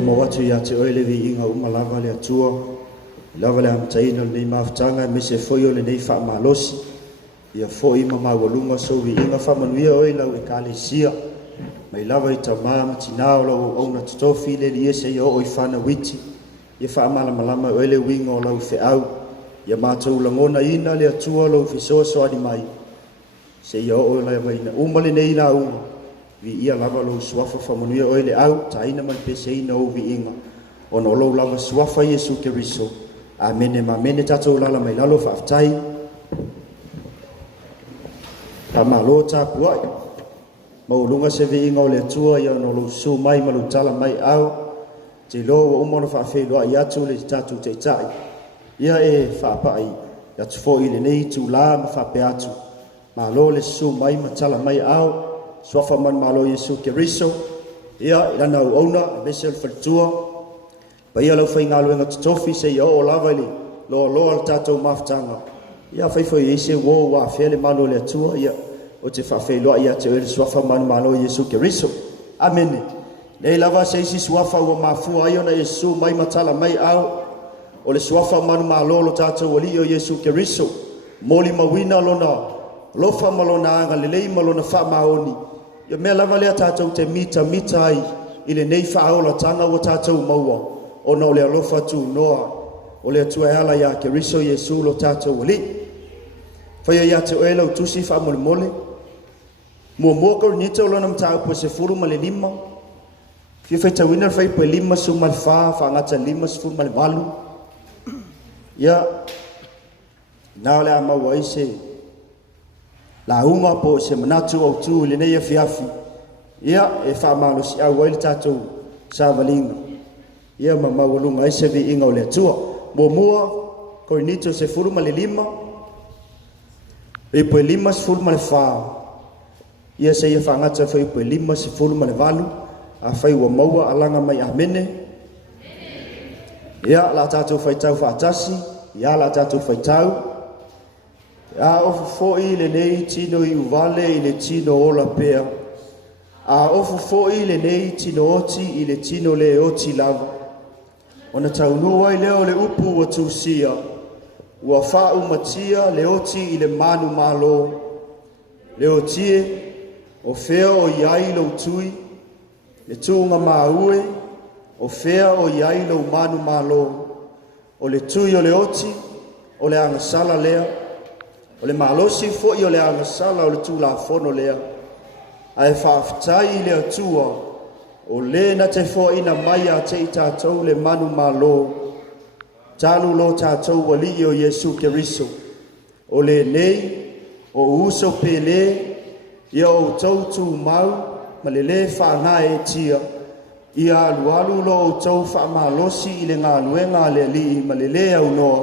Mawatu ya te oile vi inga umalava le atua lava le amtaina le nei mafutanga me se foi o le nei faamalosi ia foi ma maualunga so vi inga faamanuia oe lau e kalesia mai lava i tamā matinao lau auna totofi le lia se ia o i fana witi ia faamalamalama oe le uiga o lau feʻau ia matou lagona ina le atua lau fesoasoani mai se ia oo la maina uma lenei lauga vi ia lava lo suafa faamanuia oe le au taina ma le peseina ou viiga ona o lou lava suafa iesu keriso amene mamene tatou lala mai lalo faafetai tamālo tapuaʻi mauluga se viiga o le atua ia ona o lou su mai ma lou tala mai au te lo ua uma ona faafeiloaʻi atu le tatou taʻitaʻi ia e faapaʻi atu foʻi lenei tulā ma faapea atu malo le su mai ma tala mai au suafa man malo Yesu Keriso ia i lana auauna mese o le faletua paia lau faigaluega totofi se ia oo lava i le loaloa le tatou mafutaga ia faifai ai se uō ua afea le malo le atua ia o te faafeiloaʻi ia te oe le suafa man malo Yesu Keriso amene nei lava se isi suafa ua mafua ai ona Yesu mai matala mai au o le suafa man malo lo tatou alii o Yesu Keriso moli mauina lona lofa malona aga lelei malona faamaoni ia mea lava lea tatou te mita ai i lenei faaolataga ua tatou maua ona o le alofa tunoa o le atua e ala iā keriso iesu lo tatou alii faia iā te oe lau tusi faamolemole muamua korinita o lona mataupu e sefulu ma le lima fia faitauina le faipu e lima suma le fā faagata lima sefulu ma le valu ia na o le a maua ai se launga po se manatu au tu le nei afiafi ia e faamalosi au ai le tatou savalinga ia ma maualunga ai se viiga o le atua muamua korinito sefulu ma le lima ipu e lima sefulu ma le fā ia se ia faagata fai ipu e lima sefulu ma le valu afai ua maua alaga mai amene ia la tatou faitau faatasi ia la tatou faitau a ofu foʻi lenei tino i uvale i le tino ola pea a ofu foʻi lenei tino oti i le tino le oti lava ona taunua ai lea o le upu ua tusia ua faaumatia le oti i le manu malo le otie o fea o iai lou tui le tuuga maue o fea o iai lou manu malo o le tui o le oti o le agasala lea o le malosi foʻi o le agasala o le tulafono lea ae faafetai i le atua o lē na te foaʻiina mai a te i tatou le manu malo talu lo tatou alii o Yesu Keriso o lenei o uso pelē ia outou tumau ma le lē faagae tia ia alualu lo outou faamalosi i le galuega a le alii ma le lē aunoa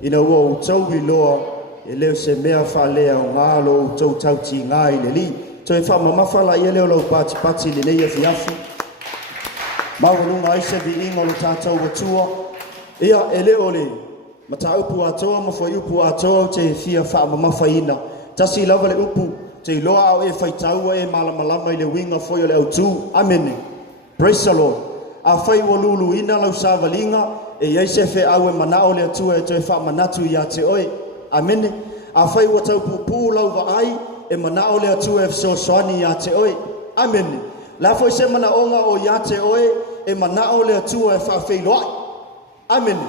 ina ua outou iloa e leo se mea whalea o ngā lo tau tauti ngā i le li. Toi whamamafa la ia leo lau pati le nei a fiafi. Mawalunga aise vi ingo lo tātou watua. Ia e leo le mata upu atoa mawhai upu atoa te fia whamamafa ina. Tasi lava le upu te loa au e whaitaua e malamalama i le winga foi o le autu. Amene. Praise the Lord. A whai walulu ina lau savalinga e aise fe au e manao le atua e toi whamanatu i a te oe. Amene. A whai wa tau pupu lau wa ai e manao le atu e fsosoani ia te oe. Amene. La foi se mana onga o ia te oe e manao le atu e whawheiloai. Amene.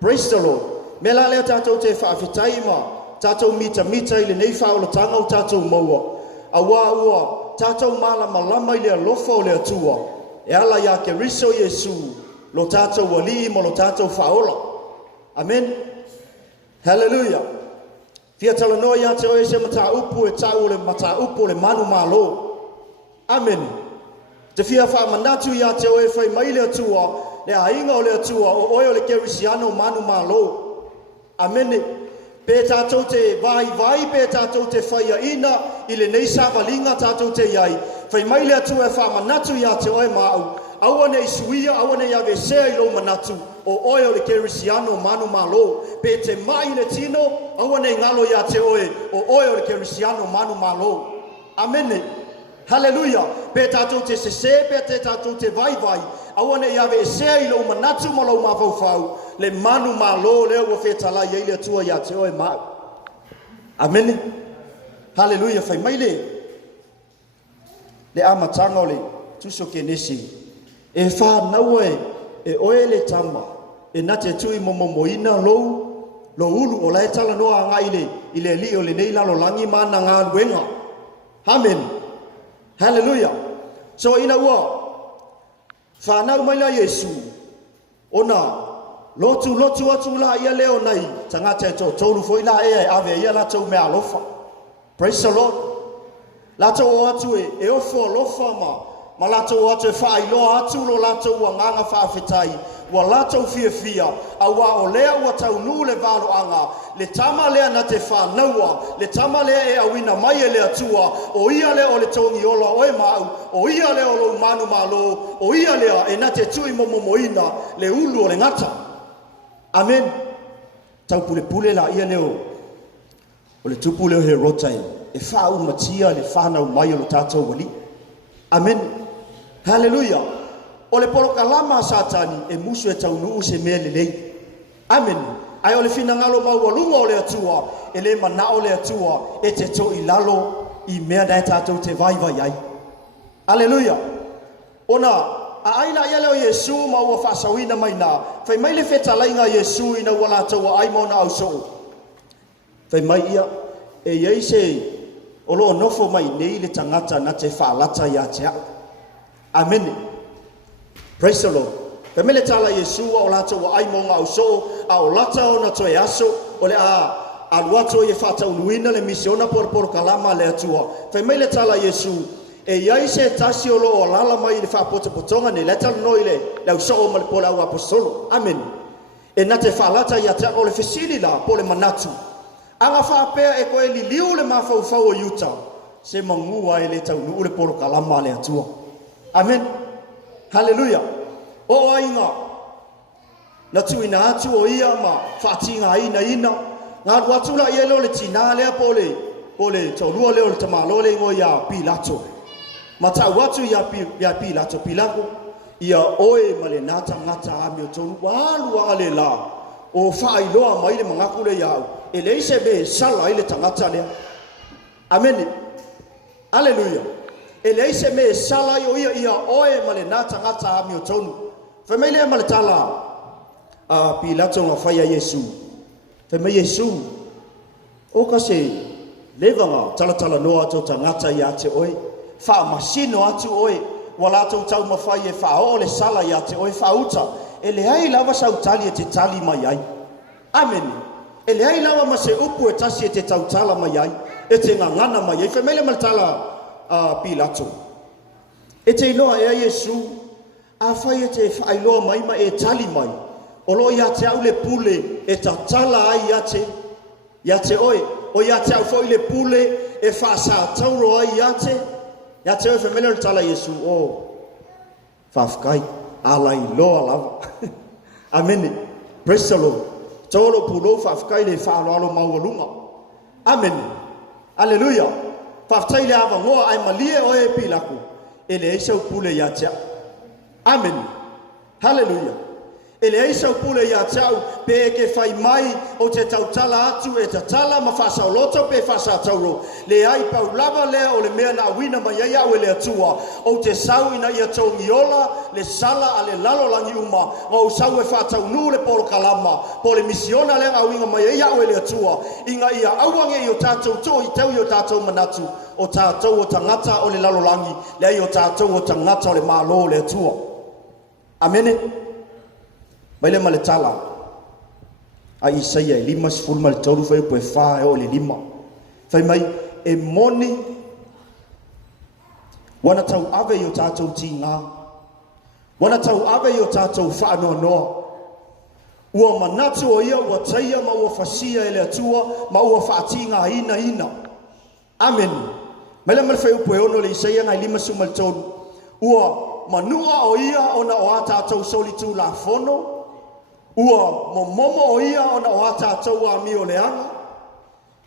Praise the Lord. Me la lea tātou te whawhetai ma tātou mita i le nei whaolatanga o tātou maua. A wā ua tātou malama i le alofa o le atua. E ala ia ke riso Yesu lo tātou wali mo lo tātou whaola. Amen. Hallelujah. Fia tala noa ia te oe se mata upu e tau le mata upu le manu malo. Amen. Te fia wha manatu ia te oe whai mai le atua, le ainga o le atua, o oe o le kerisiano manu malo. Amen. Pe tātou te vai, pe tātou te whaia ina, i le nei savalinga tātou te iai. Whai mai le atua e wha manatu ia te oe mau. Awane i suia, awane i ave sea i lo manatu. O oe o le kerisiano manu malo. Pe te mai le tino, awane i ngalo ia te oe. O oe o le kerisiano manu malo. Amene. Hallelujah. Pe tātou te sese, pe te tātou te vai. awana ia ve se ilo manatu mo lo mafau le manu malo le o fetala ia ile tua ia te oi ma amen haleluya fai mai le amatanga ole tuso kenesi e fa nawe e oele tama e nate tui momomoina lo ulu o lai tala noa ngai ile li o le nei lalo langi mana ngā wenga amen haleluya so ina ua fa nau mai la Yesu ona lotu atu la ia leo nai tangata e tolu foi la e ave ia la tau me alofa praise the Lord la tau atu e ofo lofa ma la tau atu e fa ilo atu lo la tau nganga fa fetai wa la tau fia awa o lea wa tau nu le valo anga le tama lea na te fa naua le tama lea e awina mai e le atua o ia le o le tongi ola o e mau o ia le o lo manu malo o ia lea e na te tui momomoina le ulu o le ngata amen tau pule la ia leo o le tupu leo he rotai e fa u matia le fa na mai o lo tatou wali amen haleluya o le polo kalama satani e musu e tau nuu se mele lei amen ai o le fina ngalo mau lunga o le atua e le mana o le atua e te to i lalo i mea dai tatou te vai ai haleluya ona a aila ia leo Yesu ma ua whaasawina mai nā fai mai le whetalainga Yesu ina wala taua ai mauna au so fai mai ia e iei se o loo nofo mai nei le tangata na te whaalata ia te au amen praise the Lord fai mai le tala Yesu o la taua ai mauna au so a o lata o na toe aso o le a aluato i whataunuina le misiona por kalama le atua fai mai le tala Yesu e iai se tasi o loo lala mai le whapotopotonga ne le tala noi le lau so o male pola au apostolo amen e na te whalata ia te o le fesili la po le manatu anga whapea e koe li liu le mawhauwhau o yuta se mangua e le tau nuu le polo kalama le atua amen haleluya o ainga na tuina atu o ia ma whatinga ina ngā ruatula ia leo le tina lea po le taurua leo le tamalo le ngo ia Pilato ma tau atu ia Pilato Pilako ia oe ma le nata ngata ami o tonu walu anga le la o whaailoa mai le mangaku le iau e le ise me sala i le tangata lea amen aleluia e le ise me sala i o ia oe ma le nata ngata ami o tonu whamele ma le tala a Pilato nga whaia Yesu whamele Yesu o ka se levanga tala noa to tangata ia te oe fa masino atu oe wala to tau mafai e fa o le sala ia te oe fa uta e le ai lava sa utali e te tali mai ai amen e le ai lava ma se upu e tasi e te tau tala mai ai e te ngangana mai ai whamele ma le tala a Pilato e te iloa e Yesu a fai e te whailoa mai ma e tali mai o lo ia te au le pule e ta tala ai ia te oe o ia te au foi le pule e whaasa tauro ai ia te oe whamele le tala Yesu o whafkai ala i loa lava amen praise the Lord tolo pulo whafkai le whaaloalo maualunga amen aleluia whaftai le awa ngoa ai malie oe Pilaku e le eisa upule ia te au amen hallelujah ele aisa upule ia tau pe ke fai mai o te tautala atu e te tala ma fasa loto pe fasa tauro le ai paulava le o le mea na wina mai ia o le atua o te sau ina ia tongiola le sala ale lalo langi uma o sau e fata unu le polo kalama po le misiona le awinga mai ia o le atua inga ia awange i o tatou to i tau i o tatou manatu o tatou o tangata o le lalo langi le ai o tatou o tangata o le malo le atua amene Maile male tala a Isaia lima sful mal tolu fai po fa e o le lima fai mai e moni wana tau ave yo tatou tinga wana tau ave yo tatou fa no ua manatu o ia ua taia ma ua fasia ele atua ma ua fatinga ina amen maile male fai po e ono le Isaia ngai lima sful mal tolu ua manua o ia ona o tatou solitu la fono ua momo o ia ona o tatou a mi o le anga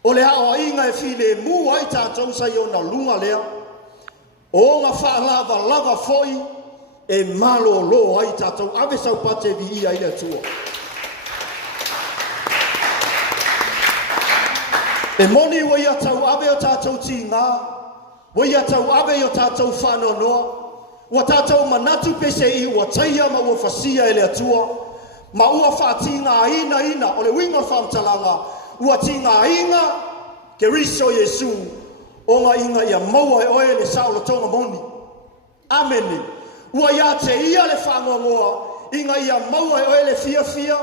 o le o inga e file mu ai tatou sai ona lunga lea o nga fa lava foi e malo lo ai tātou ave sau pate vi ia ile tua. E moni wa ia tau ave o tātou tīngā, wa ia tau ave o tātou whanonoa, wa tātou manatu pese i ua taia ma ua whasia ele atua, ma ua whātinga ina, o le winga whamtalanga, ua tinga inga, ke riso Yesu, o ngā inga ia maua e oe le sao le tonga moni. Amene. Ua ia te ia le whangongoa, inga ia maua e oe le fia,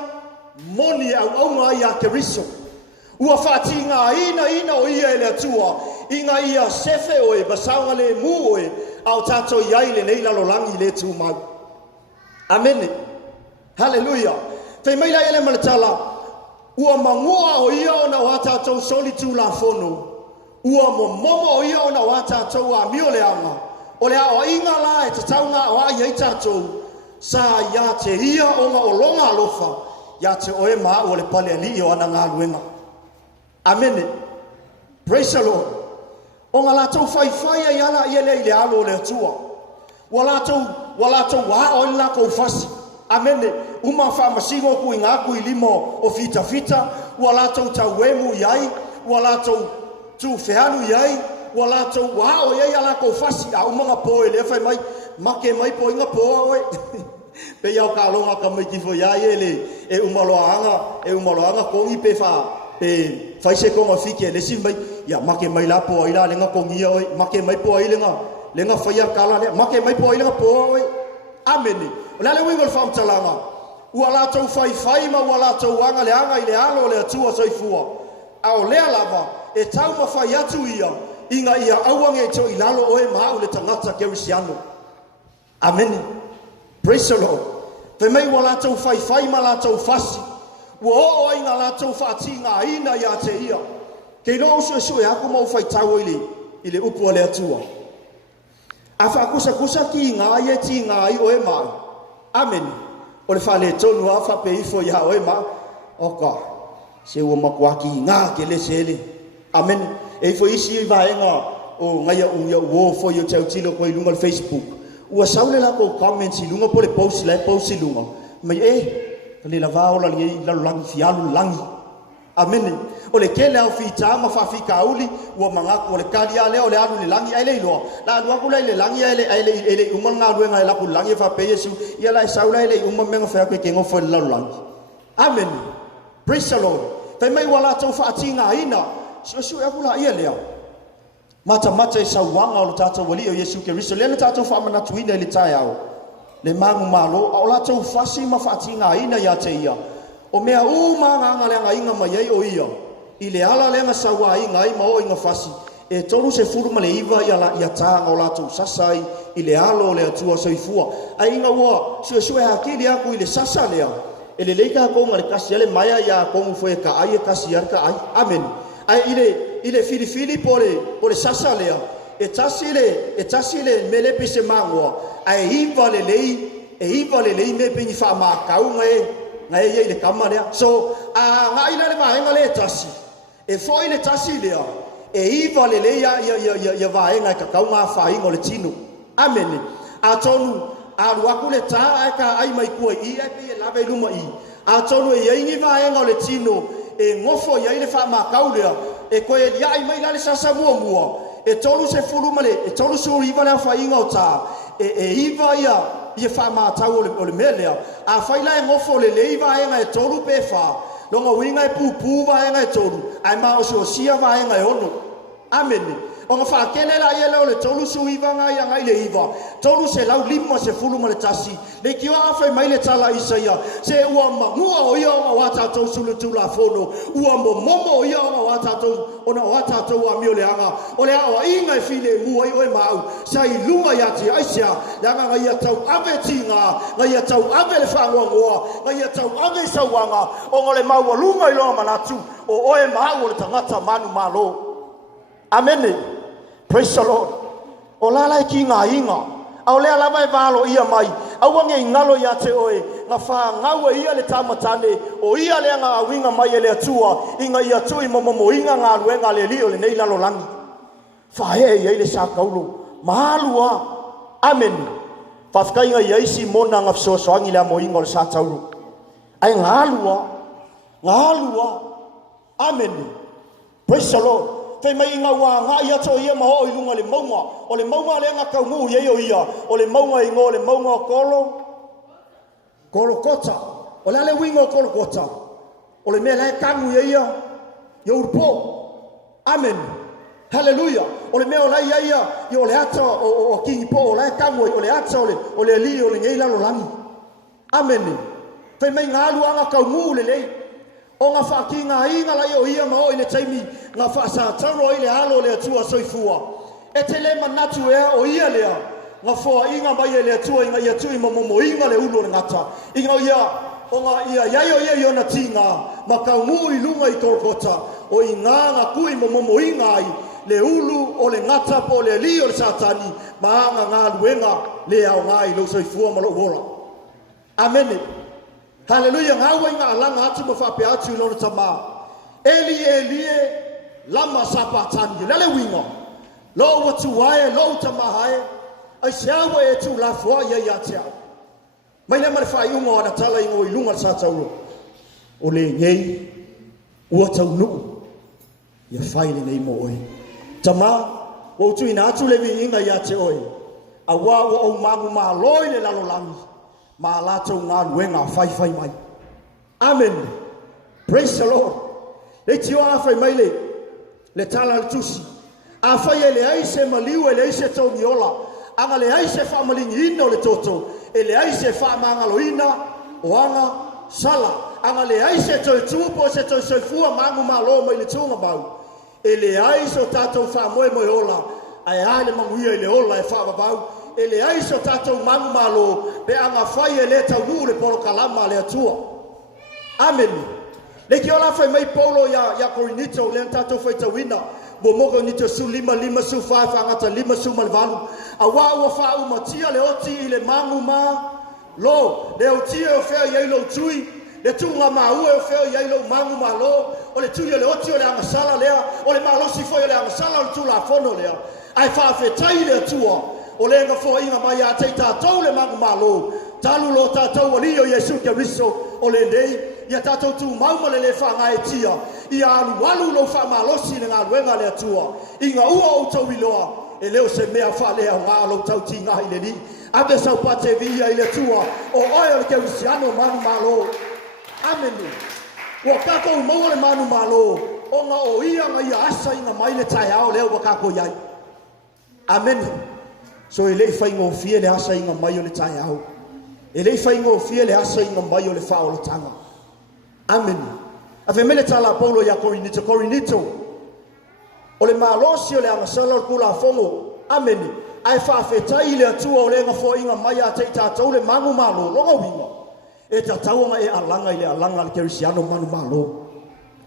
moni au ngā ia ke riso. Ua whātinga ina o ia ele atua, inga ia sefe oe, basaunga le mu oe, au tātou iai le nei lalo langi le tū mau. Amene. Hallelujah. Te meila ele maletala, ua mangua o ia o na wata tau soli tū la fono. Ua momo o ia o na wata tau a mio le anga. O le a o inga la e te taunga o a iei tātou. Sa ia te ia o ngā o longa alofa. Ia te oe maa o le pale ali o ana ngā luenga. Amene. Praise the Lord. O ngā lātou whaiwhai e ala i ele i le alo o le atua. Wa lātou wā o ila kou fasi. Amene. Uma whamasingo ku i ngā kui limo o fita. Wa lātou tau wemu iai. Wa lātou tu wheanu iai. Wa lātou wā o iai ala kou fasi. A umanga po e le whai mai. Make mai po inga po oe. Pe iau ka longa ka mai kifo iai ele. E umaloanga kongi pe wha. Pe whaise konga fike le si mai. Ya make mai la po ila lenga kongi oe. Make mai po ai lenga whaia kala le. Make mai po ai lenga po oe. Amene. Lale wingol whamtalanga. Ua lātou whai ma ua lātou wanga le anga i le alo le atua soifua. Ao lea lava, e tau ma whai atu ia, inga ia auange to i lalo oe maa le tangata kerisiano. Amen. Praise the Lord. Te mei ua lātou whai ma lātou fasi. Ua o inga lātou whaatinga ina ia te ia. Kei no usu e aku mau whai tau i le upu le atua. A whakusa ki ngā ie ti ngā i oe maa. Amen. O le whale tonu a whape ifo ia oe maa. Oka. Se ua makuaki ngā ke le sele. Amen. E ifo isi i vaenga o ngai a unga uo fo i o tau tilo ko i lunga le Facebook. Ua saule la ko comments i lunga po le post i lunga. Mai le la vaola li la langi fialu langi. Amen. O le kele au fita ma fa fika uli ua mangako o le kali ale o le alu le langi ai le iloa. La alu aku le langi ai le umang ngā luenga la ku langi fa pe Yesu. Ia la saula le umang menga fa ko ke ngofo le langi. Amen. Praise the Lord. Te mai wala tau whaatinga ina. Siu e kula ia lea. Mata e sauanga o le tātou wali o Yesu Keriso. Lea le tātou whaamana tuina le tai au. Le mangu malo. O la tau whasi ma whaatinga ina ia te ia. O mea nganga leanga inga mai ei o ia. I le ala leanga sawa inga i mao inga whasi. E tolu se furu ma le iwa ia tāanga o la tau sasai. I le alo o le atua soifua. A inga ua siu e hakiri aku i le sasa lea. E le leika konga le kasi ale maya ia kongu fo e ka ai e kasi ar ka ai. Amen. Ai ile fili po le sasa lea. E tasi le mele pese mangua. Ai iwa le lei me pengi wha makau ngai ye le kama lea. So ngai le vaenga le tasi. E foi le tasi lea. E iwa le lei ia vaenga e kakau ngā whainga o le tino. Amen. A tonu alu aku le tā ka ai mai kua i ai pe lave luma i a tonu e ingi vaenga o le tino e ngofo ia le wha makau lea e koe ia ai mai la le sasa mua e tolu se fulu male e tolu se uriva lea whainga o tā e iva ia wha mātau o le melea a whaila e ngofo le vaenga e tolu pe wha longa winga e pupu vaenga e tolu ai maa o se o sia vaenga e ono. Amen. O nga whakele la ia leo le tolu su iwa ngai a ngai le iwa. Tolu se lau lima se fulu ma le tasi. Le kiwa awhai mai le tala isa ia. Se ua mangua o ia o nga watatou sulu tu la fono. Ua momo o ia o nga watatou a mio le anga. O le awa inga e file mua i oe mau. Sa i lunga ia ti aisia. Leanga ngai ia tau ave tinga. Ngai ia tau ave le whangoa ngoa. Ngai ia tau ave sauanga. O nga le maua lunga i loa manatu. O oe mau o le tangata manu malo. Amen. Praise the Lord. O lala ki ngā inga. Au lea lava e valo ia mai. Au wange i ngalo ia te oe. Ngā wha ngaua ia le tamatane. O ia lea ngā awinga mai e le atua. Inga ia tui momo inga ngā luenga le li o le nei lalo langi. Whahe ia i le sa kaulo. Mahalua. Amen. Whawhakainga i aisi mona ngā whsoasoangi lea mo ingo le sa tauru. Ai ngā alua. Amen. Praise the Lord. Te mai inga wā ngā ia to ia maho i lunga le maunga. O le maunga le ngā kaungu i eo ia. O le maunga i ngō le maunga kolo kota. O le ale wingo kolo kota. O le mea lai kangu i ia. Yorupo. Amen. Hallelujah. O le mea o lai ia. I o le ata o kingi po. O lai kangu o le ata o le li o le ngeila lo langi. Amen. Te mai ngā alua ngā kaungu le lei. O ngā whaki ngā inga lai o ia mao i le taimi ngā whaasa taro i le halo le atua soifua. E te le manatu ea o ia lea ngā whoa inga mai e le atua inga ia tui momo inga le ulo le ngata. Inga ia o ngā ia iai o ia i ona tinga ma kaungu i lunga i Golgotha o i ngā kui momo inga ai le ulu o le ngata po le li o le satani ma ngā luenga le au ngā i lo soifua ma lo wora. Amen. Hallelujah. Ngā inga alanga atu ma whape atu lona tama. Eli lama sapatani. Lale winga. Lo watu wae, lo tamahae. Ai siawa e tu la fua ia ia tea. Mai le mare whai unga ana tala ingo i lunga sa tauro. O le ngei ua tau nuu. Ia whai le nei mo oi. Tama, o tu ina atu le vi inga ia te oi. A wā ua au mangu maa loi le lalo langi. Ma lato ngā luenga whai mai. Amen. Praise the Lord. Le tio a whai mai le tala le tusi. A whai e le aise maliu e le aise tau ni ola. Anga le aise wha malingi ina o le toto. E le aise wha mangalo ina o anga sala. Anga le aise toi tuupo se toi soifua mangu malo mai le tunga bau. E le aise o tatou wha moe ola. Ai ale manguia e le ola e wha bau. E le aiso tatou mangu malo pe anga whai e le tau nu le polo kalama le atua. Amen. Le ki ola whai mai polo ya korinito le tatou whai tawina. Mo moko nito su lima su whai whangata lima su malvalu. A wā ua wha umatia le oti i le mangu ma lo. Le oti e o whea i eilo tui. Le tunga ma ue o whea i eilo mangu ma lo. O le tui o le oti o le angasala lea. O le malosi foi o le angasala o le tula fono lea. Ai wha whetai le atua. O le nga fo inga mai a te tātou le mangu malo. Talu lo tātou ali o Yesu Keriso o le nei. Ia tātou tu mauma le le whanga e tia. Ia alu lo wha malosi le ngā luenga le atua. Inga ua o tau iloa. E leo se mea wha lea ngā lo tau ti ngā i le ni. Abe sau pate via i le tua. O oia le Kerisiano manu malo. Amen. Wa kako maua le manu malo. O ngā o ia ngā ia asa inga mai le tai ao leo wa kako iai. Amen. So e lei whaingo fie le asa inga mai o le tai au. E lei whaingo fie le asa inga mai o le whaolotanga. Amen. A fe mele tala Paulo ya Korinito. O le malosi o le angasala o kula fongo. Amen. Ai whawhetai le atua o le ngafo inga mai a te tātou le mangu malo. Longa winga. E tātauanga e alanga i le alanga le Kerisiano manu malo.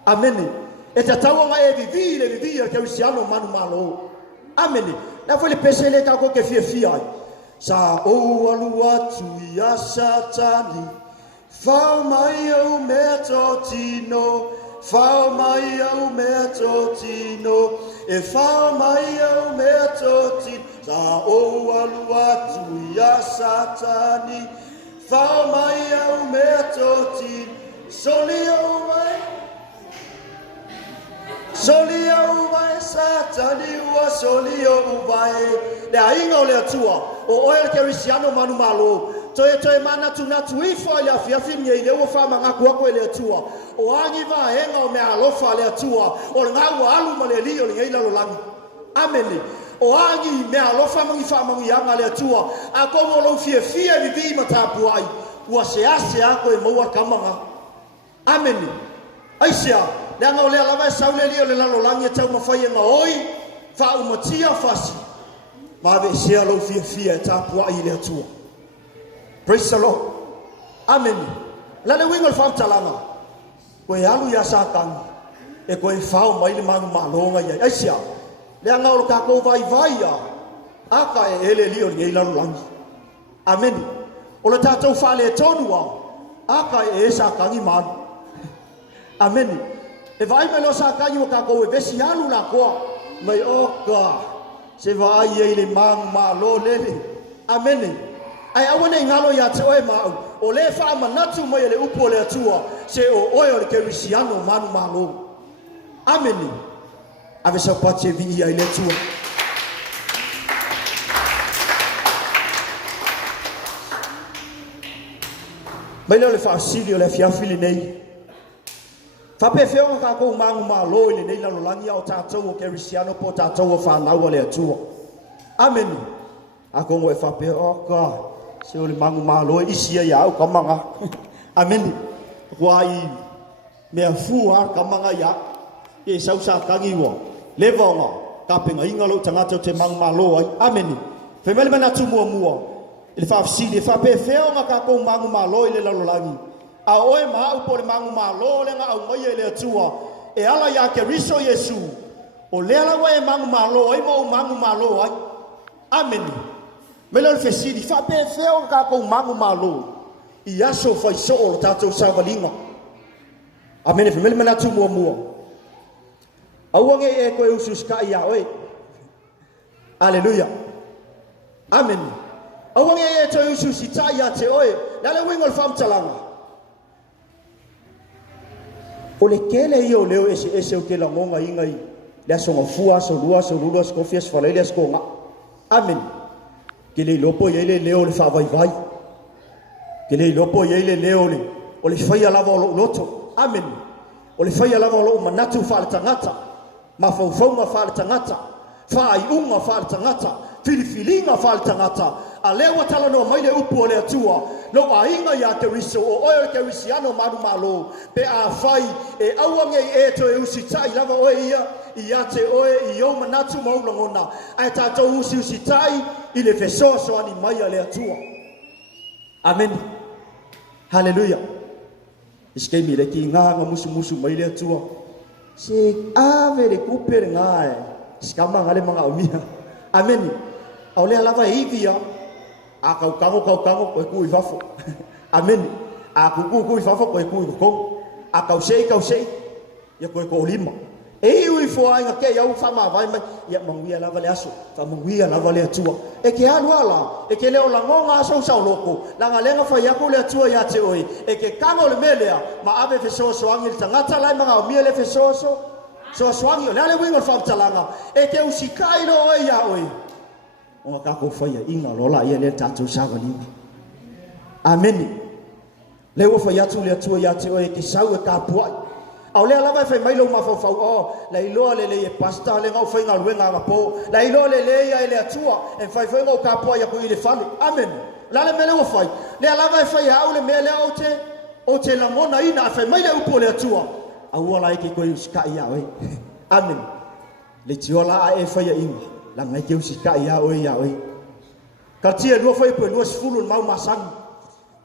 Amen. E tātauanga e vivi le le Kerisiano manu malo. Amen. Na foi le pese le tako ke fia ai. Sa o alua tu ia satani. Fau mai au meto tino. Fau mai au meto tino. E fau mai au meto tino. Sa o alua tu ia satani. Fau mai au meto tino. Soli au mai. Soli au mai satani ua soli au mai. Le ainga o le atua. O oe le Kerisiano manu malo. Toe mana tu natu ifo le afiafi ni le ua wha mangaku ako le atua. O angi va henga o mea alofa le atua. O le ngā ua alu ma le li o le ngeila lo langi. Amen. O angi mea alofa mangi wha mangi anga le atua. A kongo lo fie vivi matapu ai. Ua se ase ako e maua kamanga. Amen. Aisia. Le anga o le alawa e saule li o le lalo langi e tau mawhai e maoi. Wha umatia fasi. Mawe sea lo fie e tapua i le atua. Praise the Lord. Amen. Lale wingo le whamtalanga. Koe alu ia sātangi. E koe whao mai le mangu malonga iai. Aisia. Le anga o le kako vai a. Aka e ele li o le lalo langi. Amen. O le tātou whale e tonu au. Aka e sātangi manu. Amen. E vai me lo sātangi o kako e vesi alu la koa. Mai oka. Se vai e le mangu malo lele. Amen. ai awane ngalo ya te oe mau o le fa manatu mai le upo le atua se o oe o le kerisiano manu malo ameni ave sa pache vi ia ile tua mai le fa silio le fiafili nei fa pe feo ka ko mangu malo ile nei la lolangi o tatou o kerisiano po tatou o fa lau le atua ameni ako ngoe fa pe o ka se o le mangu malo isia ya au kamanga ameni wai me fua kamanga ya e sausa kangiwa levonga kapenga ingalo tangata te mangu malo ai ameni fe mele mana tu mua il fa si le fa pe feo nga ko mangu malo ile lalolangi a oe ma au po le mangu malo le nga au mai ile atua e ala ya ke riso yesu o le ala wa e mangu malo ai mo mangu malo ai ameni mele fe si di fa pe feo nga ko mangu malo ia so fa so o tato savalinga ameni fe mele mana tu mua awange e ko usus ka ia oi haleluya amen awange e to usus ita ia te oi la le wingol fam talanga o le kele io leo ese o ke la ngonga ingai le so ngofua so lua so fies fa le sko nga amen ke le lopo ye le leo le fa vai ke le lopo ye le leo le o le fai ala lo loto amen o le fai ala lo manatu fa le tangata ma faufaunga fa le tangata fa ai unga fa le tangata filifilinga fa le tangata a lewa tala no mai le upu o le atua lo ainga ya ke riso o oe ke risiano manu malo pe a fai e awange e to e usitai lava oe ia te oe i o manatu maulangona ai tato usitai i le fesoso ani mai le atua amen haleluya iske mi le ki nga musu mai le atua se ave le kuper ngae skama ngale manga omia amen ole lava ivia a kau kango ko ku ifafo amen a ku ifafo ko ku a kau sei ya ko lima e ui fo ai ke ya u fama vai mai ya manguia lava le aso fa manguia lava le atua e ke alu ala e ke le ola ngonga so sa loko la ngalenga fa ya ko le atua ya te oi e ke kango le melea ma ave fe so angi tangata lai manga o miele fe so angi le wingo fa talanga e ke usikai no oi ya oi o ka ko fa ya inga lola ia le tatu sa ga lima amen le wo fa ya tu le atua ya te oi ke sau e ka puai au le lava fe mai lo ma fa o la ilo le pasta le ngau fa nga luenga nga po la ilo le ia le atua e fa ngau ka po ya ko ile fale amen la le mele wo fa le lava fa ya au le mele o te la mona ina fa mai le upo le atua au wala ke ko ska ia oi amen le tiola a e fa ya inga la ngai ke ska ia oi ka tia no fa po no sfulu mau masang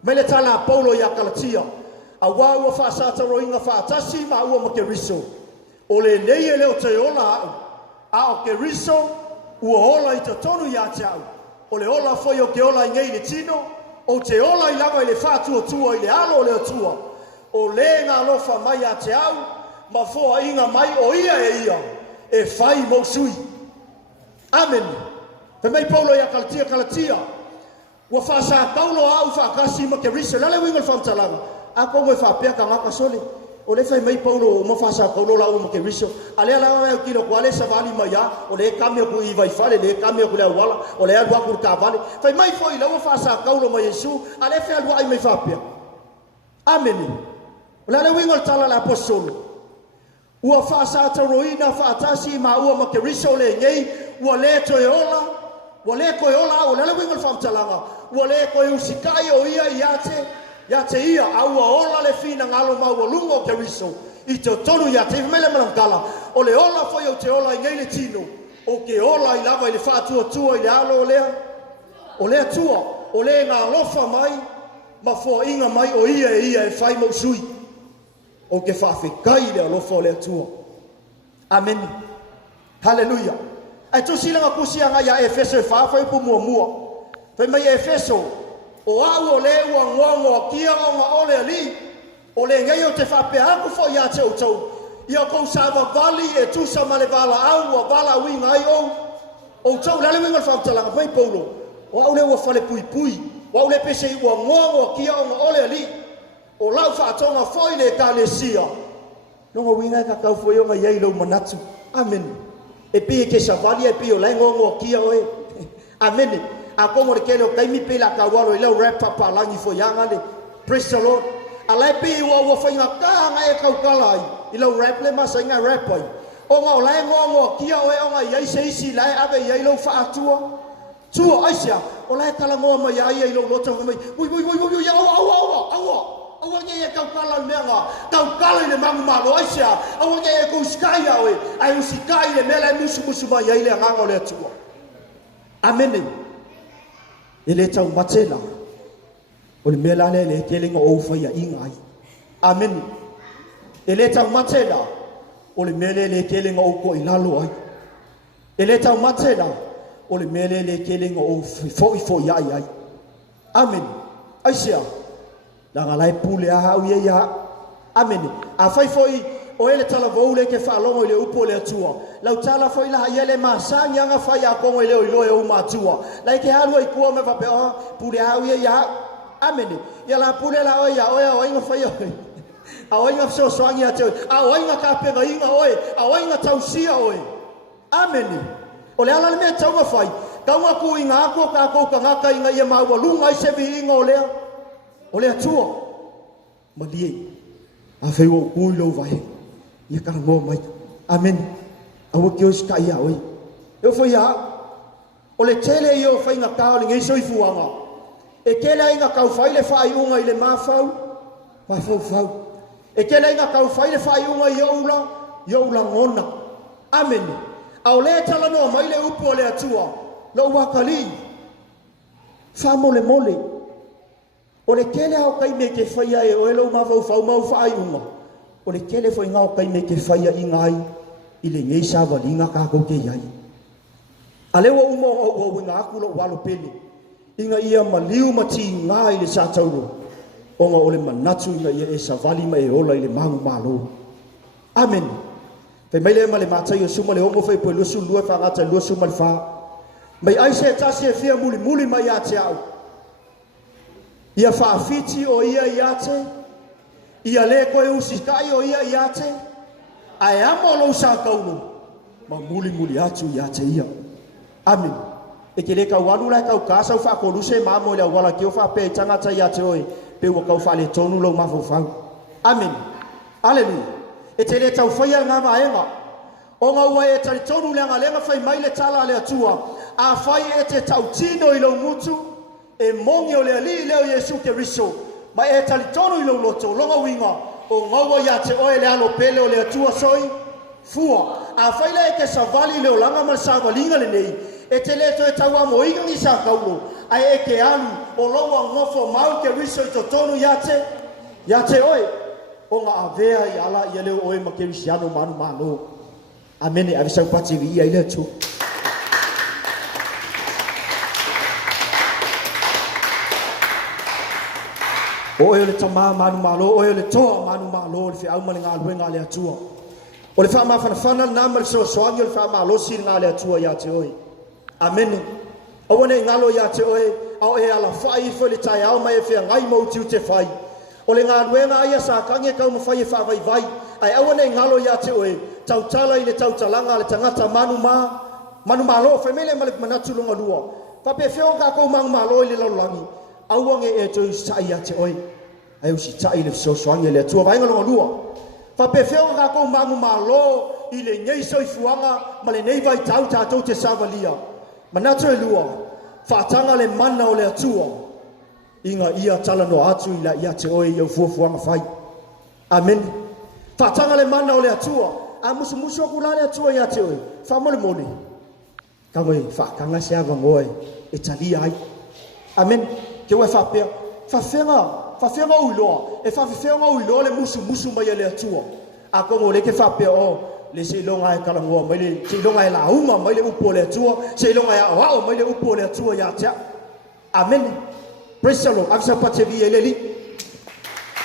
mele tala paulo ya kalatia awa ua whaasata roinga whaatasi ma ua ma ke riso. O le nei e leo te ola au. A o ke riso ua ola i te tonu ia te au. O le ola foi o ke ola i ngei le tino. O te ola i lava i le whātua tua i le alo o le atua. O le ngā lofa mai a te au. Ma foa inga mai o ia e ia. E whai mo sui. Amen. Te mei paulo ia kalatia. Ua whaasa kaulo au whaakasi ma ke riso. Lale wingal whamtalanga. Ako mo fa pia ka ngaka sole o le fai mai paulo mo fa sa paulo la o mo ke riso ale ala o kilo ko ale sa vali mai ya o le kamio ku i vai fale le kamio ku le wala o le alwa ku ka vale fai mai foi la o fa sa paulo mai yesu ale fe alwa ai mai fa pia amen o le wingo tala la apostolo o fa sa taroina fa tasi ma o mo ke riso le ngei o le to ola o le ko ola o le wingo fa talanga o le ko usikai o ia ya te ia au ola le fina ngalo mau lungo ke riso i te tonu ya te mele manangala o le ola foi o te ola i ngei le tino o ke ola i lava i le whātua tua i le alo o lea tua o le ngā lofa mai ma fo inga mai o ia e whai mo sui o ke whawhikai le alofa o lea tua amen haleluya ai tu silanga kusia nga ya Efeso e whawhai pu mua fai mai Efeso o au o le ua ngongo kia o le ali o le ngai o te whape aku fo ia te utau ia kou sawa vali e tu sa male vala au o vala winga ai o tau lale winga whamtalanga fai paulo o au le ua whale pui wa ule pese I wa ngongo kia o ole li o lau fa tonga foi le kalesia no winga ka ka foi o ngai lo manatu amen e pi ke savali e pi o lai ngongo kia oe amen a kongo le kelo kai mi pe la ka walo le rap papa langi fo yanga le praise the Lord alai pi wa fa nga ka nga e ka kalai I lo rap le masa nga rap oi o nga o lai ngongo kia oe o nga yai se isi lai ave yai lo fa atua tua aisia o lai kala ngo ma yai lo lota mai ui ya awa nye kau kala menga kau kala le mangu malo aisia awa nye ko sky awe ai usikai le mela musu ma yai le nganga le tua amen ele tau matela o le mela le kelinga o fa ya ingai amen ele tau matela o le mele le kelinga o ko ilalo ai ele tau matela o le mele le kelinga o fo ya ai amen aisia la ngalai pule a au ya amen a fai foi o ele tala voule ke fa longo le upo le tua lau tala foi la yele masanya nga fai a kongo le ilo e uma tua la ke halu I kuo me va pe o pule a au ya amen ya la pule la o ya inga fai a inga so swangi a te a inga ka pe ga inga oe a inga tausia oe amen o le ala me tau fai ka nga ku inga ko ka ko ka nga inga ia ma wa lunga I se vi inga o le atua malie a fei o kui lo vai ia ka ngo mai amen a wo ki o ska ia oi eu foi a o le tele io fai nga ka o le ngai soi fuanga e kele inga ka fai le fai unga I le mafau e kele inga ka fai le fai unga yo ula ngona amen a o le tala no mai le upo le atua lo wakali fa mole o le kele au kai me ke faia e o elo ma fau fai unga o le kele foi ngau kai me ke faia I ngai I le ngei sa valinga ka ko ke yai ale wo umo o winga aku lo walo pele inga ia maliu mati ngai le sa taulo o nga o le manatu inga ia e sa vali mai ola I le mangu malo amen pe mai le male mata yo suma le ongo fai po lo su lua fa ngata lo su mal fa mai ai se ta se fia muli mai ya te au ia faafiti o ia iate ia le koe usikai o ia iate ai amo lo sa kaulo ma muli atu iate ia amen e ke le ka wanu la ka ka sa fa ko lu se ma mo le wala ki o fa pe tanga ta iate oi pe wo ka fa le tonu lo ma fa amen haleluya e te le tau faia nga ma enga o nga wa e tali tonu le nga le nga fai mai le tala le atua a fai e te tau tino I lo mutu e mongi o le ali leo Yesu ke riso ma e tali tono I lo loto longa winga o ngawa ya te oe le alo pele o le atua soi fua a faila e ke savali leo langa ma savalinga le nei e te leto e taua mo inga ni sa kaulo ai e ke alu o loa ngofo mau ke riso I to tonu ya te oe o nga avea I ala I leo oe ma ke risiano manu mano amene avisa upati vi ia ile tu o le tama manu malo o le toa manu malo le fi au malinga luenga le atua o le fa ma fana na mal so soangi le fa malo sin nga le atua ya te oi amen o wona ngalo ya te oi au e ala fai fo le tai au mai fe ngai mo tiu te fai o le nga luenga ia sa kange ka mo fai fa vai ai au wona ngalo ya te oi tau tala I le tau talanga le tangata manu malo fe mele mal manatu longa lua fa pe fe o ka ko mang malo I le laulangi auange e toi sai ya te oi ai usi tai le so soange le tua vai ngalo lua fa pe feo ka ko mangu malo I le ngei soi fuanga ma le nei vai tau tatou te savalia manatu e lua fa tanga le mana o le tua inga ia tala no atu ila ia te oi yo fuanga fai amen fa tanga le mana o le tua a musu ku la le tua ia te oi fa mole ka ngoi fa kanga sia va ngoi e tali ai amen ke wa fa fenga ulo e fa fenga ulo le musu mai le atua a ko ngole ke fa pe o le se longa e kala ngo mai le se longa e la uma mai le upo le atua se longa ya wa mai le upo le atua ya tia amen praise the Lord avisa pa te vi eleli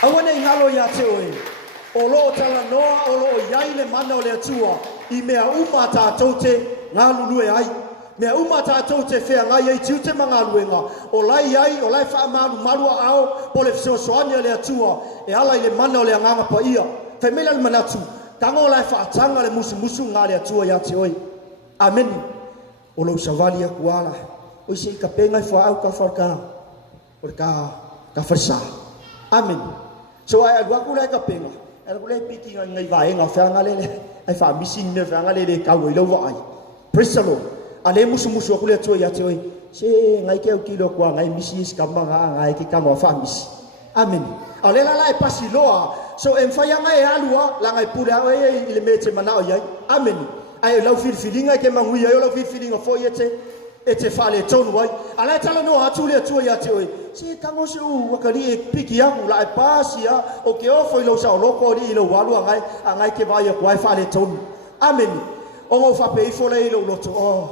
awana ingalo ya te oi o lo tala noa o lo yai le mana o le atua I mea uma ta tote ngā lulu e ai me uma tātou te whea ngai ei tiu te mangaluenga o lai ai o lai wha malu ao po le fisosoania le atua e ala i le mana o le anganga pa ia whaimela le manatu tango o lai whaatanga le musu ngā le atua ia te oi amen o lo savali a kuala o isi i ka penga i whaau ka wharka o le ka wharisa amen so ai aduaku lai ka penga e la kule piki ngai vaenga whaanga lele ai wha misi ne whaanga lele kau i lau wa ai praise the Lord ale musu aku le tua ia te oi se ngai ke kilo kwa ngai misi is kamanga ngai ki kanga fa misi amen ale la e pasi loa so em fa yanga e alua la ngai pura e ile mete mana o ia amen ai lau filinga ke mangui ai lau filinga fo yete e te fale tonu wai ala tala no atu le tua ia te oi se kango se u wakali e piki aku la e pasi a o ke ofo ilo sa loko ri ilo walu ngai ke vai ko ai fale tonu amen o ngo fa pe ifo le ilo loto oh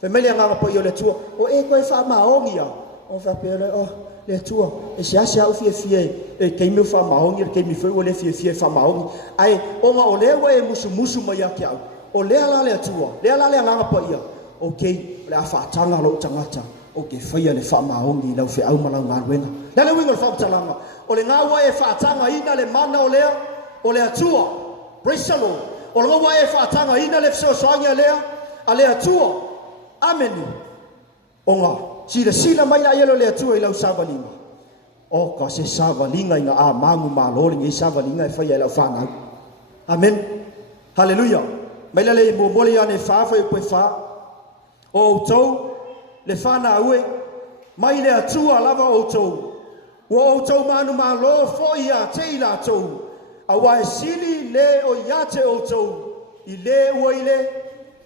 fe mele nga po yo le tua o e ko fa maongi a o fa pe le oh le tua e sia o fie e ke mi fa maongi ke mi fe o le fie fa maongi ai o nga o le we musu mai a kia o le ala le tua le ala le nga po ia okay le fa tanga lo tangata okay fa ia le fa maongi la fe au mala nga wenga le wingo fa tanga o le nga wa e fa tanga ina le mana o le tua praise the Lord o le nga wa e fa tanga ina le so soanga le ale tua amen onga sila mai la yelo le tua i lau savalinga o ka se savalinga inga a mangu malori ngi savalinga e fai lau whanau amen hallelujah mai la le mo mole ane fa fa pe fa o tou le whana ue mai le atua lava o tou manu malo fo ia te i la tou a wa sili le o ia te o tou i le ua i le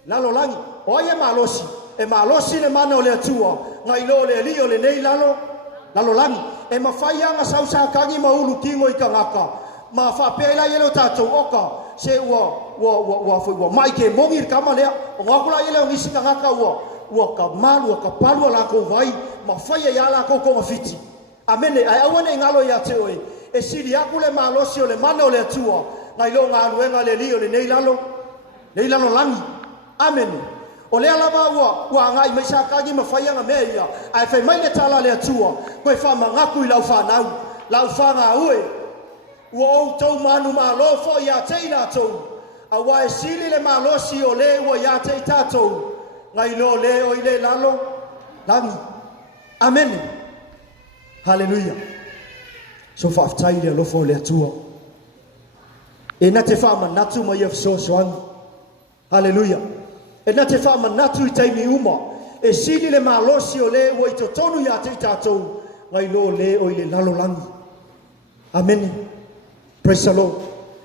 lalo langi o ia malosi e malosi le mana o le atua ngai lo le li o le nei lalo langi e mawhai anga sausa kangi maulu kingo i kangaka ma whapela yelo tatou oka se ua mai ke mongi kama lea o ngakula yelo ngisi kangaka ua ka malu ka palua la ko vai ma whai ya la ko ngafiti amene ai awane ngalo ya te oe e sili aku le malosi o le mana o le atua ngai lo ngā luenga le li o le nei lalo langi amen o le alava ua ngai mai sa kangi ma fai anga meia ai fai mai le tala le atua koe fa mangaku i lau whanau lau whanga ue ua o tau manu malo fo ia te i la tau a wa e sili le malosi o le ua ia te i tatou ngai lo le o i le lalo langi amen hallelujah so whaftai le alofo le atua e na te wha manatu mai e fsosoangi hallelujah e na te wha manatu i taimi uma e sili le malosi o le ua i to tonu ia te i tatou ngai lo le o i le lalo langi amen praise the Lord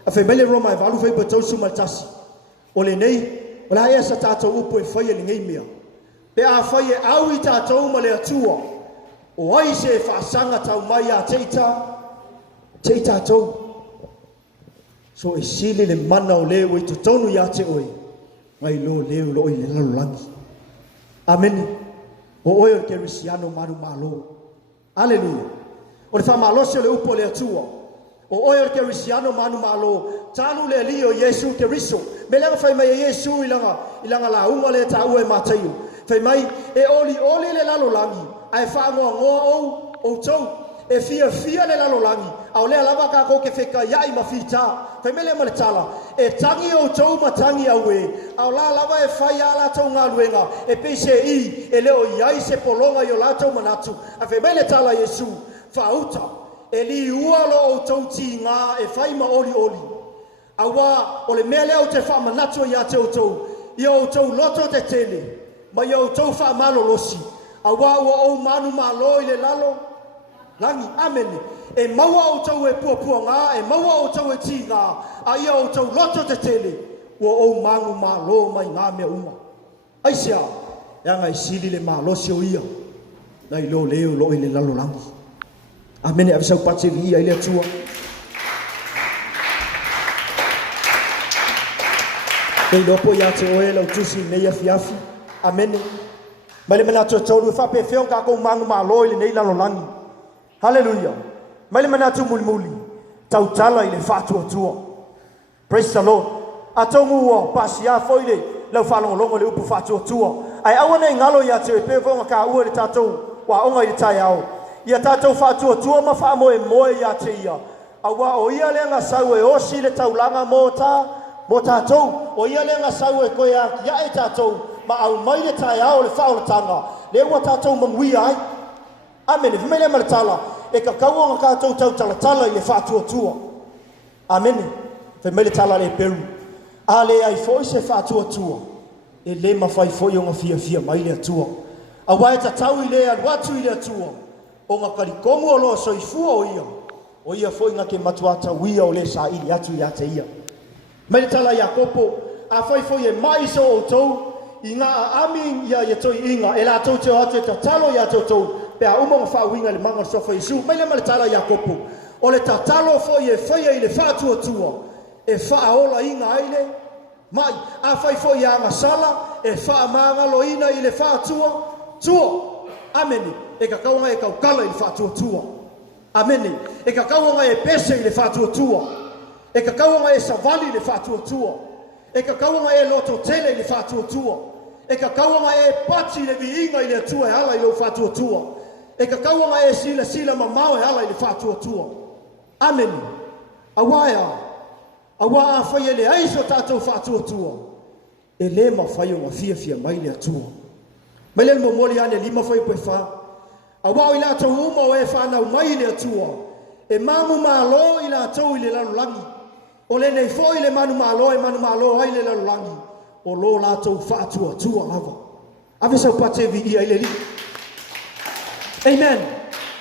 a fe mele roma e valu fei batou sumaltasi o le nei o la ea sa tatou upo e whai e ngei mea pe a whai e au i tatou ma le atua o ai se whaasanga tau mai a te tatou so e sili le mana o le ua i to tonu ia te oi ngai lo leo lo i le lalo langi amen o oe o kerisiano manu malo aleluia o le wha malosi o le upo le atua o oe o kerisiano manu malo talu le li o Yesu keriso me langa fai mai Yesu ilanga la unga le ta ue matayu fai mai e oli le lalo langi ai wha ngoa o tau e fia le lalo langi au le alava ka ko ke feka yai mafita fai mele male tala e tangi o tau matangi awe au la lava e fai ala tau ngā luenga e pese i e leo yai se polonga i o la tau manatu a fai mele tala Yesu whauta e li ualo o tau ti ngā e fai ma oli awa o le mele o te wha manatu i a te o tau i o tau loto te tele ma i o tau wha malo losi awa ua o manu malo i le lalo langi amen e maua o tau e pua ngā e maua o tau e ti ngā a ia o tau loto te tele ua o mangu malo mai ngā mea uma aisia e anga i sili le malosi o ia nai lo leo lo i le lalo langi amen e avesau pate vi ia i le atua kei lopo ia te oe lau tusi nei afiafi amen mai le mena tonu e whape whio ka kou mangu malo i le nei lalo langi hallelujah mai le manatu muli tau tala i le whātua praise the Lord a tongu o pasi a foile lau whalongolongo le upu whātua ai awana ngalo ya te pe vo ka ua le tatou wa onga i tai au ia tatou fa tua ma fa mo ya te ia awa o ia le nga sau e osi le taulanga mo tatou o ia le nga sau e koe a ia e tatou ma au mai le tai au le fa o le tanga le ua tatou mangui ai amen e vimele ma le tala e ka kaua nga katou tala i le fa tua amen vimele tala le peru a le ai foi se fa tua e le mawhai foi o ngā fia mai le atua. A wai ta tau i le aluatu i le atua. O ngā karikomu o loa soifua o ia. O ia foi ngā ke matuata wia o le sa ili atu i ate ia. Mai le tala Iakopo, a whai foi e mai so o tau, i ngā ami ia i toi inga, e la tau te o atu e ta talo i atu tau, pe a umong wha winga le manga sofa Isu. Mai le tala Iakopo, o le ta talo foi e whaia i le wha tua, e wha ola inga aile, mai a fai foi a ngasala e fa manga loina i le fa tua ameni e ka kaunga e kaukala i le fa tua ameni e ka kaunga e pese i le fa tua e ka kaunga e savali i le fa tua e ka kaunga e loto tele i le fa tua e ka kaunga e pati le viinga i le tua e ala i le fa tua e ka kaunga e sila mamao e ala i le fa tua ameni awaya awa a whai ele aiso tātou whātua e le ma whai o ngā fia mai le atua mai le momoli ane lima whai pue wha awa o i lātou uma o e whanau mai le atua e mamu mālo i lātou i le lalulangi o le nei fo i le manu mālo ai le lalulangi o lo lātou whātua lava ave sau pate vi ia i le li amen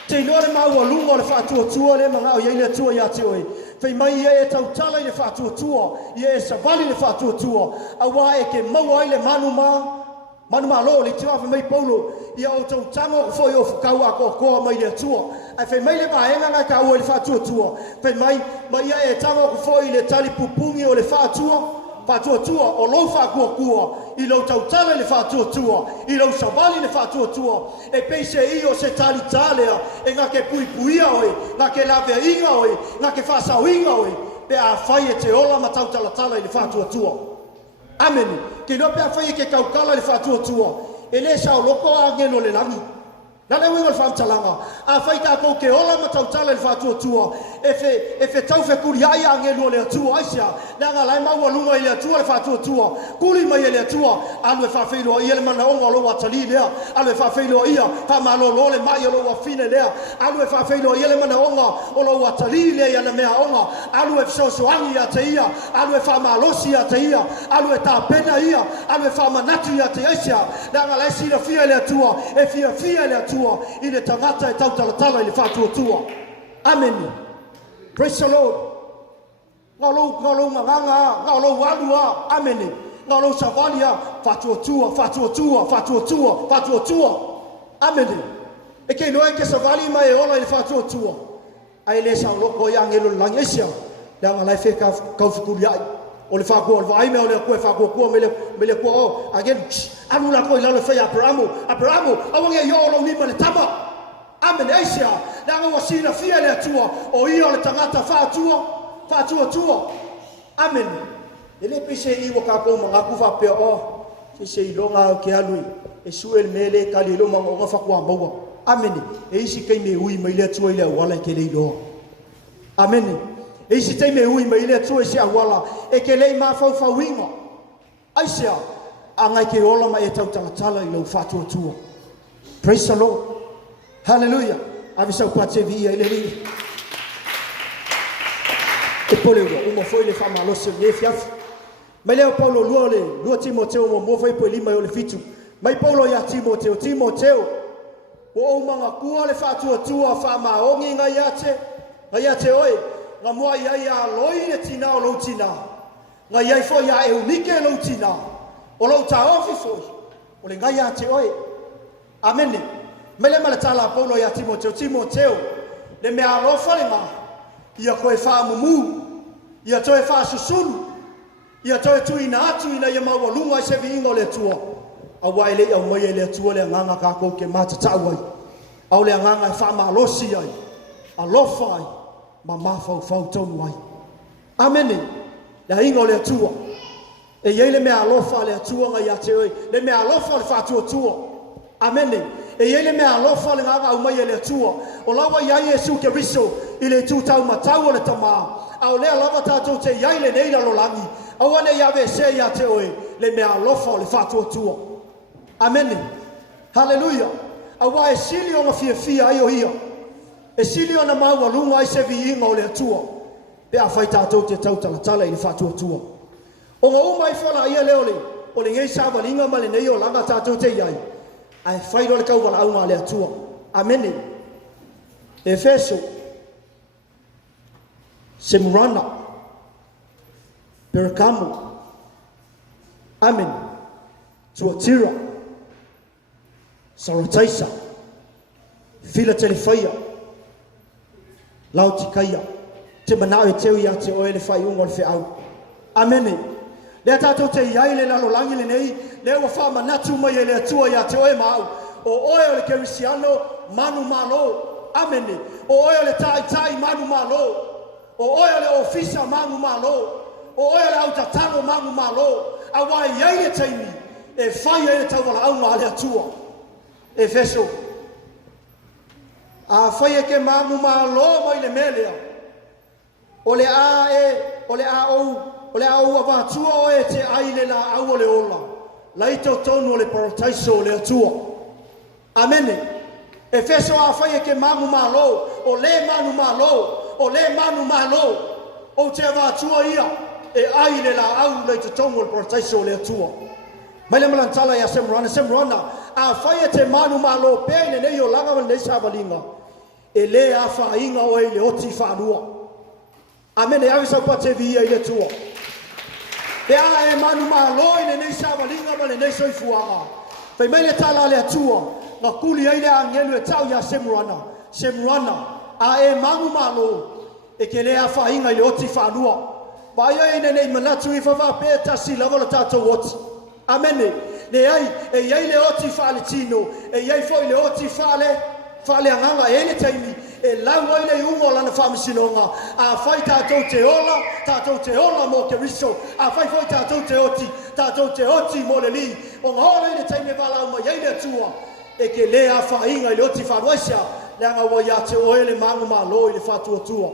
te inore maua lunga o le whātua le mga o iei le atua i ate oi fai mai ia e tau tala i le whātua ia e savali le whātua awa e ke maua i le manu ma lo le tua fai mai paulo ia o tau tango foi o fukau a koa mai le atua ai fai mai le vaenga ngai ka ua le whātua fai mai ia e tango foi le tali pupungi o le whātua o lo whakua i lo tau tala le whātua i lo savali le whātua e peise i o se tali talea e ngā ke puipuia oe ngā ke lawea inga oe ngā ke whasau inga oe pe a whai e te ola ma tau tala i le whātua ameni ke no pe a whai e ke kaukala le whātua e le sao loko a ngeno le langi na le winga le whamtalanga a whai ka kou ke ola ma tau tala le whātua e fe tau fe kuri ai a ngeno le atua aisia na ngā lai maua lunga i le atua le whātua kuri mai le atua alu e whawheiloa ia le mana onga lo atali lea alu e whawheiloa ia whamalo lo le mai lo a fine lea alu e whawheiloa ia le mana onga o lo atali lea ia na mea onga alu e fisosoangi ia te ia alu e whamalosi ia te ia alu e tāpena ia alu e whamanatu ia te aisia na ngā lai sina fia le atua e fia le atua i le tangata e tau talatala i le whātua amen praise the Lord ngā lou nganga ngā lou alua amen ngā lou savalia whātua amen e kei noe ke savali mai e ola i le whātua ai le sa loko i angelo langi esia le anga lai wheka kauwhikuri ai o le whakua o le vaime o le koe whakua me le kua o again anu la koe lalo whai Abrahamo awange i o lau nima le tama amen eisia le anga wasina fia le atua o ia o le tangata whātua amen e le pise i waka kou mga kuwha pia o se i longa o ke alui e suel mele kali lo mga o ngā whakua maua amen e isi kei me ui mai le atua i le awala i ke le iloa amen e isi tei me ui mai le atua i se awala e ke lei mawhau inga aisia angai ke ola mai e tau talatala i lau whātua praise the Lord hallelujah avisau pate vi ia i le ringi e pole ua uma foi le whamalose le fiafu mai leo Paulo lua Timoteo mo foi po lima o le fitu mai Paulo ia Timoteo o manga kua le whātua whamaongi ngai ate oe ngā mua ia loi le tina o lau tina ngā iai foi ia e unike lau tina o lau ta ofi foi o le ngai ate oe amene mele malatala Paulo ia Timoteo le mea alofa le ngā ia koe whaamumu ia toe whaasusuru ia toe tuina atu ina ia maua lunga i se viinga o le atua awa ele au mai le atua le nganga kako ke matatau ai au le nganga e whaamalosi ai alofa ai ma mafau tonu ai amene le inga o le atua e ye le me alofa le atua nga ya te oi le me alofa le fatu tua amene e ye le me alofa le nga au mai le atua o lawa ya Yesu ke riso ile tu tau matau le tama au le lava tatou te yai le nei la lolangi au ane ya ve se ya te oi le me alofa le fatu tua amene hallelujah awa e sili o fia ai o hia e sili o na maua lunga ai se vi inga o le atua pe a fai tatou te tau talatala i le fatu tua o nga umai fola ia leo le o le ngei sa walinga ma le nei o langa tatou te iai ai fai lo le kau wala aunga le atua amene Efeso Semurana Perkamo amen Tuatira Sarataisa Philadelphia Laodicea te manao e teu ia te oe le fai unga le whiau amene le tatou te iai le lalolangi le nei le ua wha manatu mai e le atua ia te oe mau o oe o le kerisiano manu malo amene o oe o le tai manu malo o oe o le ofisa manu malo o oe o le autatango manu malo a wai iai le taimi e whai e le tau wala aunga le atua Efeso a whai e ke manu malo mai le melea o le a ou a wātua o e te aile la au o le ola. La i tau tonu o le parataiso o le atua. Amene. Efeso a whai e ke manu malo, o le manu malo, o te wātua ia, e aile la au le tau tonu o le parataiso o le atua. Mai le malantala ia Semrana, a whai e te manu malo, pe ne nei o langa wan nei sawalinga, e le a whainga o e le oti whanua. Amene awi sa pa te via i le tua. Pe a e manu malo i nei sawalinga ma le nei soifuanga. Fai mai le tala le atua, nga kuli ai le angelu e tau ia Semrana, a e manu malo, e ke le a whainga i le oti whanua. Pa ia i nei manatu i whawa pe tasi lava la tātou oti. Amene, le ai, e iai le oti whale tino, e iai foi le oti whale anganga e le taimi, e lau ai le ungo lana whamisinonga, a whai tātou te ola mo ke riso, a whai foi tātou te oti mo le li, o ngā ora i le taimi wala uma iai le atua, e ke le a whainga i le oti whanuasia, le anga wa ia te oe le mangu malo i le whatua tua.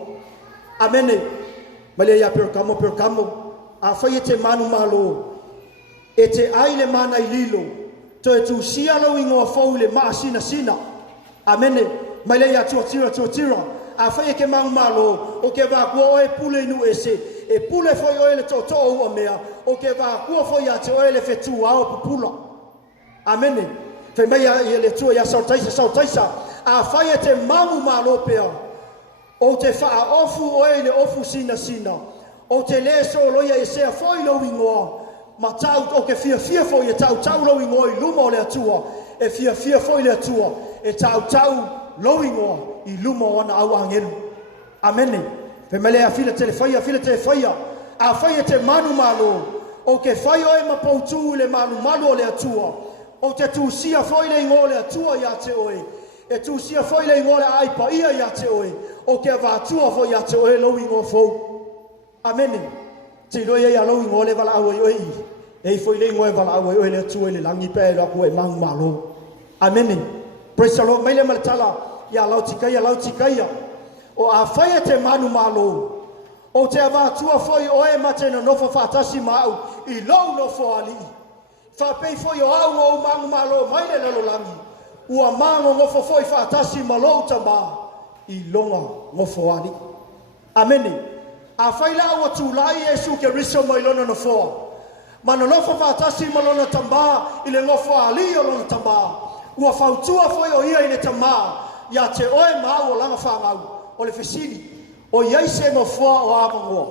Amene, ma le ia perkamo, a whai e te manu malo, e te aile mana i lilo, to e tu sialo i ngoa fau le maa sina. Amene, mai le ia tuatira, a whai e ke mangu malo, o ke wākua oe pule inu ese, e pule foi oe le toto ua mea, o ke wākua foi a te oe le fetu ao pupula. Amene, whai mai ia le tua ia sautaisa, a whai e te mangu malo pea, o te wha ofu oe le ofu sina, o te le so loia e sea foi lo ingoa, ma tau o ke fia foi e tau lo ingoi luma o le atua e fia foi le atua e tau lo ingoa i luma o ana au angelu. Amene. Pe mele a fila telefaya a fai e te manu malo o ke fai o e ma poutu le manu malo o le atua o te tu sia foi le ingo le atua ia te oe e tu sia foi le ingo le aipa ia te oe o ke va atua foi ia te oe lo ingo fou. Amene. Te loia ia lo ingo le vala au e e foi le ingo e vala au e le atua le langi pe la ko e mang malo. Amene. Praise the Lord. Mai le malatala ia Laodicea o a fai te manu malo o te ava tua foi o e mate no nofo fatasi mau i lo nofo ali fa pei foi o au o mangu malo mai le lalolangi ua mango ngofo foi fatasi malo tamba i longa ngofo ali. Amene. A fai la o tulai Yesu ke riso mai lona nofo ma no nofo fatasi malona tamba i le ngofo ali o lona tamba ua fautua foi o ia i le tamba ia te oe mau o langa whangau o le fesili o iai se ngofoa o avangoa.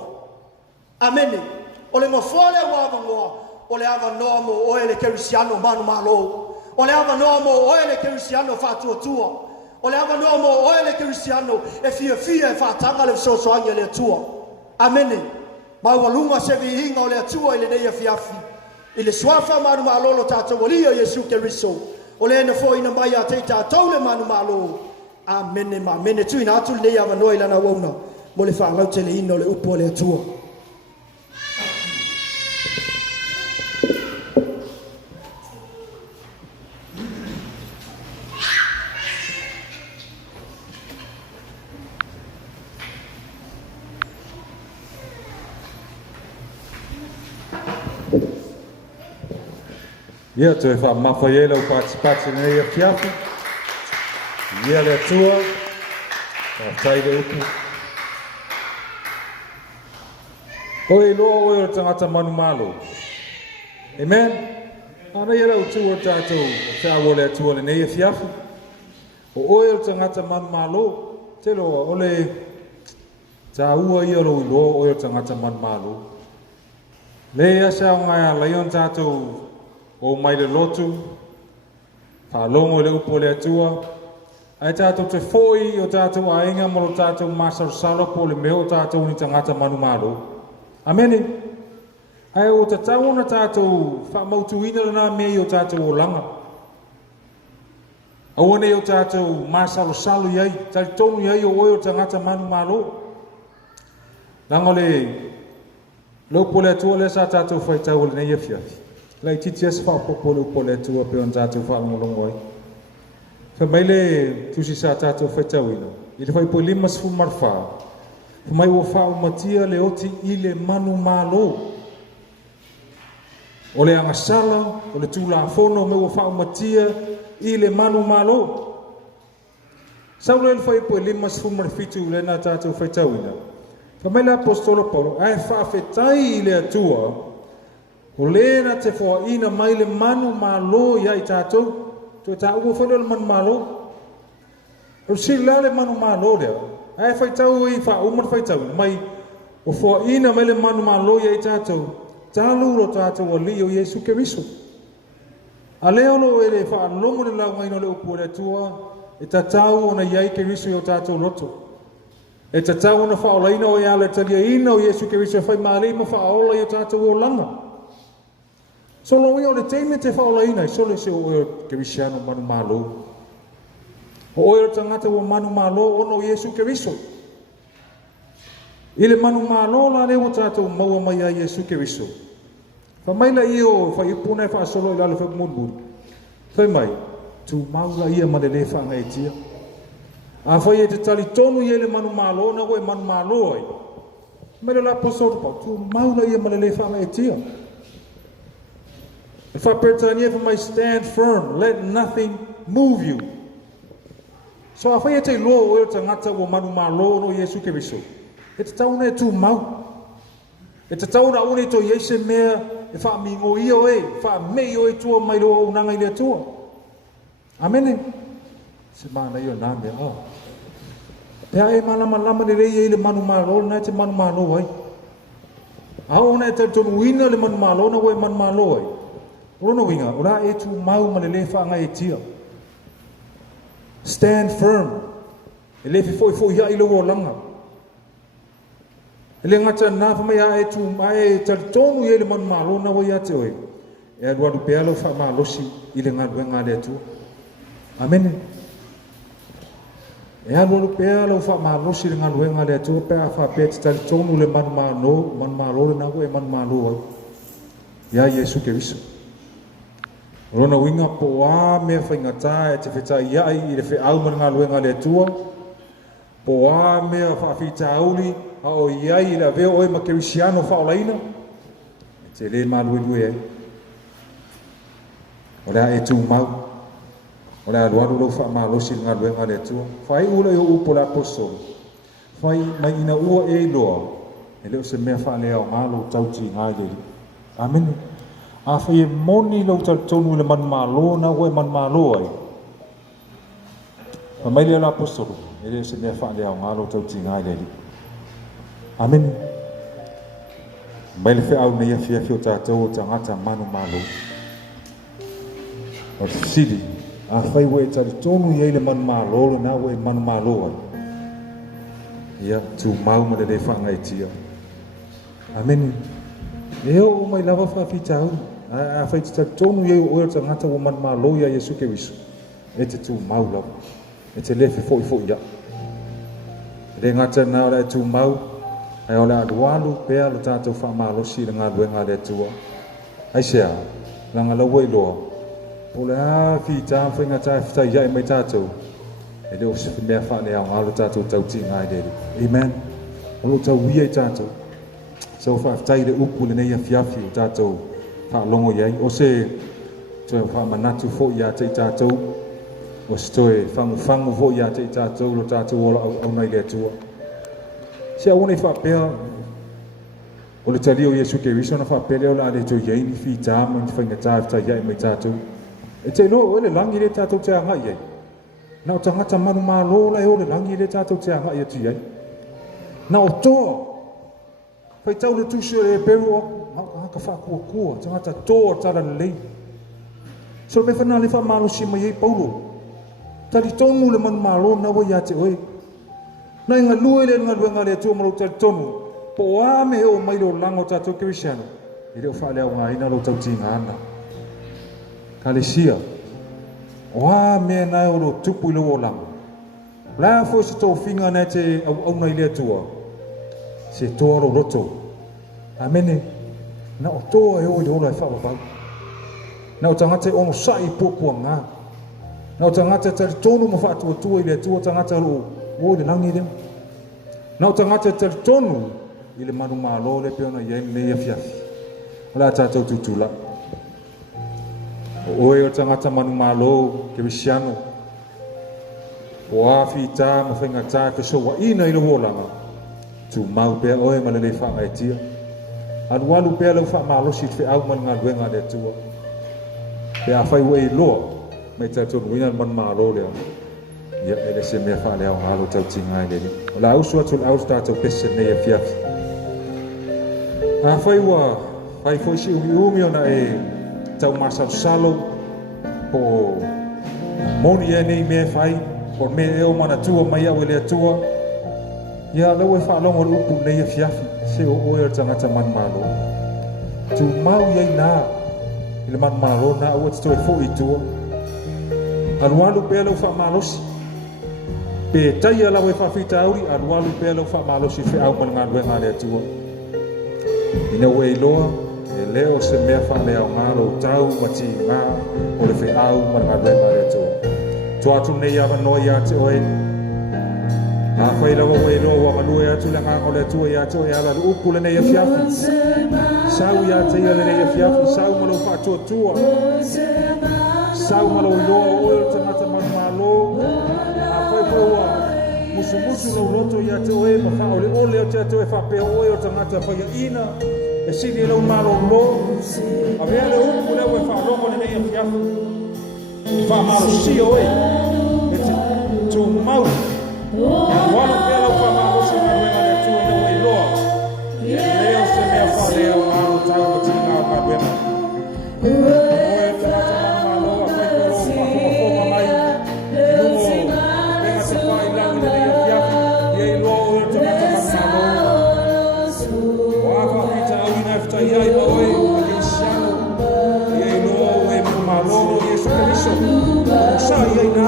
Amene. O le ngofoa le o avangoa o le avanoa mo o le kerisiano manu malo o le avanoa mo o le kerisiano whatuatua o le avanoa mo o le kerisiano e fia e whatanga le sosoangia le atua. Amene. Maualunga se vihinga o le atua i le neia fiafi i le swafa manu malo lo tātou walia Yesu ke riso o le ena fo ina mai a te tātou le manu malo. Amene ma mene tu ina atu le ava noi lana wona mo le whaalau te le ino le upo le atua. Ia te fa mafaiela o participate nei a fiafu. Ia le tua. Tai le upu. Oi loa oi o tangata manu malo. Amen. Ana ia lau tua tātou whiawa le tua le nei a fiafu. O oi o tangata manu malo. Te loa ole tā ua ia lo i loa oi o tangata manu malo. Le ia sao ngai a laion tātou o mai le lotu, whalongo le upo le atua, ai tātou te foi o tātou a inga mo tātou masarusalo po le meo tātou ni tangata manu malo. Amene. Ai o te tauna tātou whamautu ina lana mei o tātou o langa. Awane o tātou masarusalo iai, tari tonu iai o oi o tangata manu malo. Langa le upo le atua le sa tātou whaitau le nei afiafi. Lai titi asa whapopolo po le tua pe on tātou whaangolongo ai. Wha mai le tusi sa tātou whaitau ina. I le whai po 5 marwha. Wha mai o whao matia le oti i le manu malo. O le angasala, o le tūla whono me o whao matia i le manu malo. Sau le whai po 5 marwhitu le na tātou whaitau ina. Wha mai le apostolo Paulo, ai whawhetai i le atua, o lena te fo ina mai le manu malo ia i tātou, tu ta ua whelo le manu malo. O si la le manu malo lea, ai whaitau i wha umar whaitau, mai o fo ina mai le manu malo ia i tātou, tālu ro tātou o li o Yesu Keriso. A leo lo e le wha longo le lau ngaino le upu le tua, e tātau o na iai Keriso i o tātou loto. E tātau o na wha o laina o ia le talia ina o Yesu Keriso, e whai maari ma wha ola i o tātou o langa. So lo o le teine te whaolaina, so le se o Kerisiano manu malo. O oe o tangata o manu malo ono Yesu Keriso. I le manu malo la le o tātou maua mai a Yesu Keriso. Wha mai la i o whai ipuna e wha solo i lalo whai munburu. Whai mai, tu maula ia ma le le wha ngai tia. A whai e te tali tonu i le manu malo, na oe manu malo ai. Mai le la posoro pau, tu maula ia ma le le wha ngai tia. If I pertanya for my stand firm, let nothing move you. So if I te lo o tangata o manu malo no Yesu Keriso. E te tauna e tu mau. E te tauna une to Yesu mea e wha mingo ia oe, wha mei oe tua mai roa unanga i lea tua. Amene. Se mana i o nā mea. Pea e malama lama le rei e le manu malo, na te manu malo ai. Ao na e te tonu ina le manu malo, na oe manu malo ai. Rono winga, ora e tu mau ma le le wha ngai tia. Stand firm. E le foi ia i lo o langa. E le ngata nā wha mai a e tu mai tari tonu i le manu malo na wai ate oi. E aduadu pea lo wha malosi i le ngā le atua. Amen. E aduadu pea lo wha malosi i le ngā le atua pea wha pea te tari tonu le manu malo le nako e manu malo ai. Ia Yesu Keriso. Rona winga po a mea whaingata e te whetai iai i le wheau mana ngā luenga le atua. Po a mea whaafita auli a o iai i la veo oe ma Kerisiano whaolaina. E te le mā lue ai. O lea e tū mau. O lea luaru lau wha mā losi ngā luenga le atua. Whai ula i o upo la posolo. Whai mai ina ua e loa. E leo se mea wha lea o ngā lo tauti ngā leli. Amen. A whai e moni lau tonu le manu malo na oe manu malo ai. Ma mai lea la apostolo, e lea se mea wha lea o ngā lau tauti ngai leli. Amen. Mai le wheau nei a whiawhi o tātou o tangata manu malo. O te siri, a whai oe tari tonu i le manu malo na oe manu malo ai. Ia, tu mau ma le wha ngai tia. Amen. E o mai lava whawhita au. A whai te tonu iei o ta ngata o man malo ia Yesu Keriso. E te tu mau lau. E te lefe fo ia. Le ngata nā ora e tu mau. Ai o le adualu pea lo tātou wha malo si le ngā luenga le tua. Ai sea, langa lau wei loa. O le a whita whai ngata e whita iai mai tātou. E le o se mea wha le au ngā lo tātou tauti ngai deri. Amen. O lo tau wia i tātou. So fa tai le upu le nei fiafi tātou fa longo iai o se toe whamanatu fo ia te tātou, o se toe whangu fo ia te tātou, lo tātou ola au nei lea tua. Se au nei whapea, o le tali o Yesu Keriso na whapele o la ale to yeini fi tāma, ni whainga tāwhita iai mai tātou. E te lo, o le langi le tātou te anga iai. Na o tangata manu mā lola e o le langi le tātou te anga iai tu iai. Na o toa, whai tau le tusi le peru o, haka whakua, tangata toa tara le lei. So me whana le wha malo si mai ei paulo. Tari tonu le manu mā lola na wai ate oi. Na inga lue le nga luenga le tua malau tari tonu. Po a me o mai lo lango tātou Kirisiano. I reo wha leo ngā ina lo tau tinga ana. Kalesia. O a me nai o lo tupu i lo o lango. La fo se tō whinga nei te au nei lea tua. Se toa ro roto. Amene. Na o toa e o i rola e whawabau. Na o tangata e ono sai pōpua ngā. Na o tangata tari tonu ma whaatua tua i lea tua tangata ro o le langi leo. Na o tangata tari tonu i le manu mālo le peona i me ia fiafi. Ola tātou tutula. O oe o tangata manu mālo Kirisiano. O afi tā ma whainga tā ke soa ina i lo holanga. Tu mau pea oe ma le le whanga e tia. Alualu pea lau wha mālosi te au man ngā luenga le tua. Pea whai ue i loa mai tātou nuina manu mālo lea. Ia ele se mea wha leo ngālo tau tinga i lele. Ola ausu atu aus tātou pese nei e fiafi. A whai wa, whai fwoi si umi ona e tau masau salo po moni e nei mea whai por me eo mana tua mai au ele tua. Ia lau e whaalongo le upu nei e fiafi se o oe o tangata man malo. Tu mau iei nā i le man malo nā ua te toi fo i tua. Alualu pēa lau wha malosi. Pe tai ala we whawhita auri, alualu pēa lau wha malosi whi au man ngā luenga lea tua. Ina ue i loa, e leo se mea wha lea o ngāro tau mati ngā o le whi au man ngā luenga lea tua. Tu atu nei awa noi a te oe. A whai rawa ue i loa wa malue atu le ngā o lea tua i atu e ala uku le nei a fiafi. Sau i ate ia le nei a fiafi, sau malo whaatua tua. Sau malo i loa o oe o tangata man malo. Musu no roto ia te oe ma wha ole o te atu e whapea oe o tangata whaia ina e sini e lau maro lo a vea le uku leo e whaarongo ne nei a fiafu i wha maro si oe e te tū mau e wano pea lau wha maro si ngā ruenga le tū e nau e loa leo se mea wha leo maro tau o ti ngā ngā ruenga oe o tangata manu malo a whaikoro whakoma mai i numo venga te whai lau i nei Ei lo o te mata masalo. O awa pita au ina fita iai ma oe a Kirisiano. Ei lo o e malolo Yesu Keriso. O sa iai nā.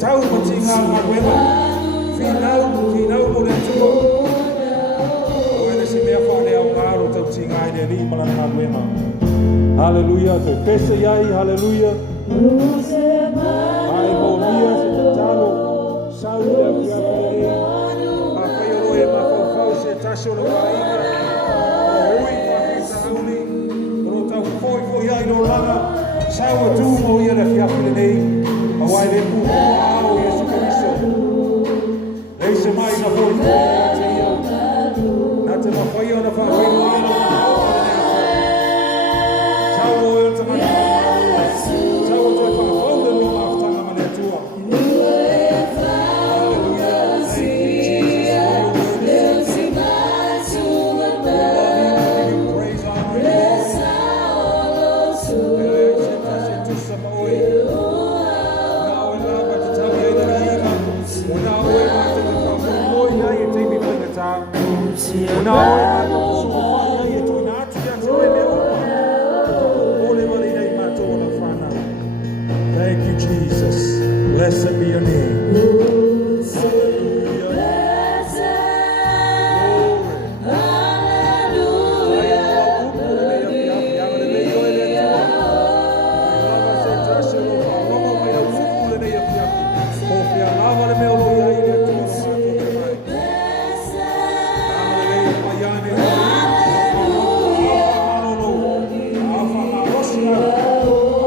Tau mati ngā ngā ruenga. Finau mo le tua. O ene se mea whane au ngāro tau ti ngā ine li mana ngā ruenga. Hallelujah. Te pese iai. Hallelujah. Ai mo mia se te talo. Sau lea kia Tasho lo waina o ui whakita auli o tau foi ai no lana saua tū mo ia le whiawhine nei a wai le puho ao Yesu Keriso lei se mai na foi a te ia na te mawhai o na whawhai o ia na saua o ia tamana saua toi whawhau le no maftanga mane tua Thank you, Jesus. Blessed be your name.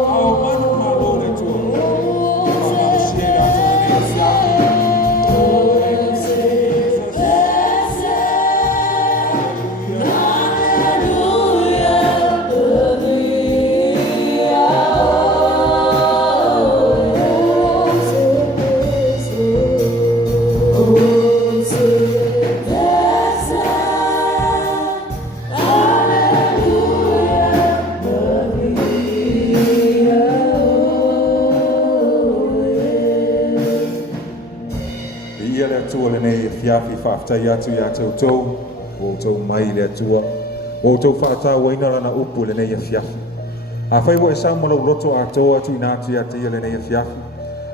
Oh, fiafi whaftai atu ia tau o tau mai le atua o tau whaata waina rana upu le nei a fiafi a whai wo e sa malau loto a tau atu ina atu ia te ia le nei a fiafi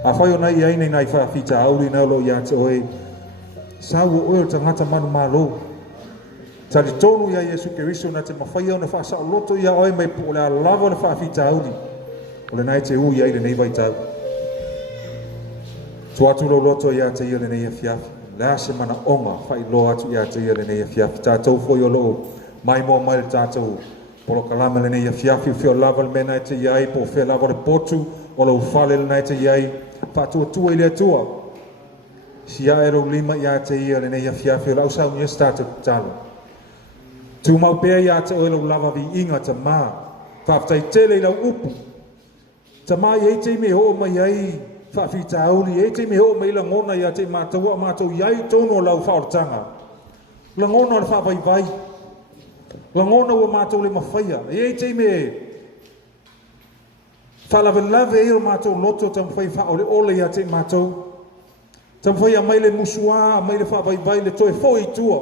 a whai o nai ai nei nai whaafita auri na lo ia te oe sa wo oe o tangata manu malo tali tonu ia Yesu Keriso na te mawhai au na whaasa o loto ia oe mai po le a lava le whaafita auri o le nai te ui ai le nei vai tau tuatu lo loto ia te ia le nei a fiafi la se mana onga fai lo atu ia te ia le nei a fiafi tātou foi o lo mai mo mai le tātou polo kalama le nei a fiafi fio lava le mena te iai po fia lava le potu o lo ufale le nei te iai whatua tua i le atua si a ero lima ia te ia le nei a fiafi o lau sau nia tātou talo tu mau pea ia te oe lo lava vi inga ta maa whaftai tele i lau upu ta maa iei te me ho mai ai whaafita auli e te me ho mai la ngona ia te mātou a mātou iai tono lau whaortanga la ngona le whaafai vai la ngona ua mātou le mawhaia e te me whalave lave e o mātou loto tam whai whaole ole ia te mātou tam whai a mai le musua a mai le whaafai vai le toe fo i tua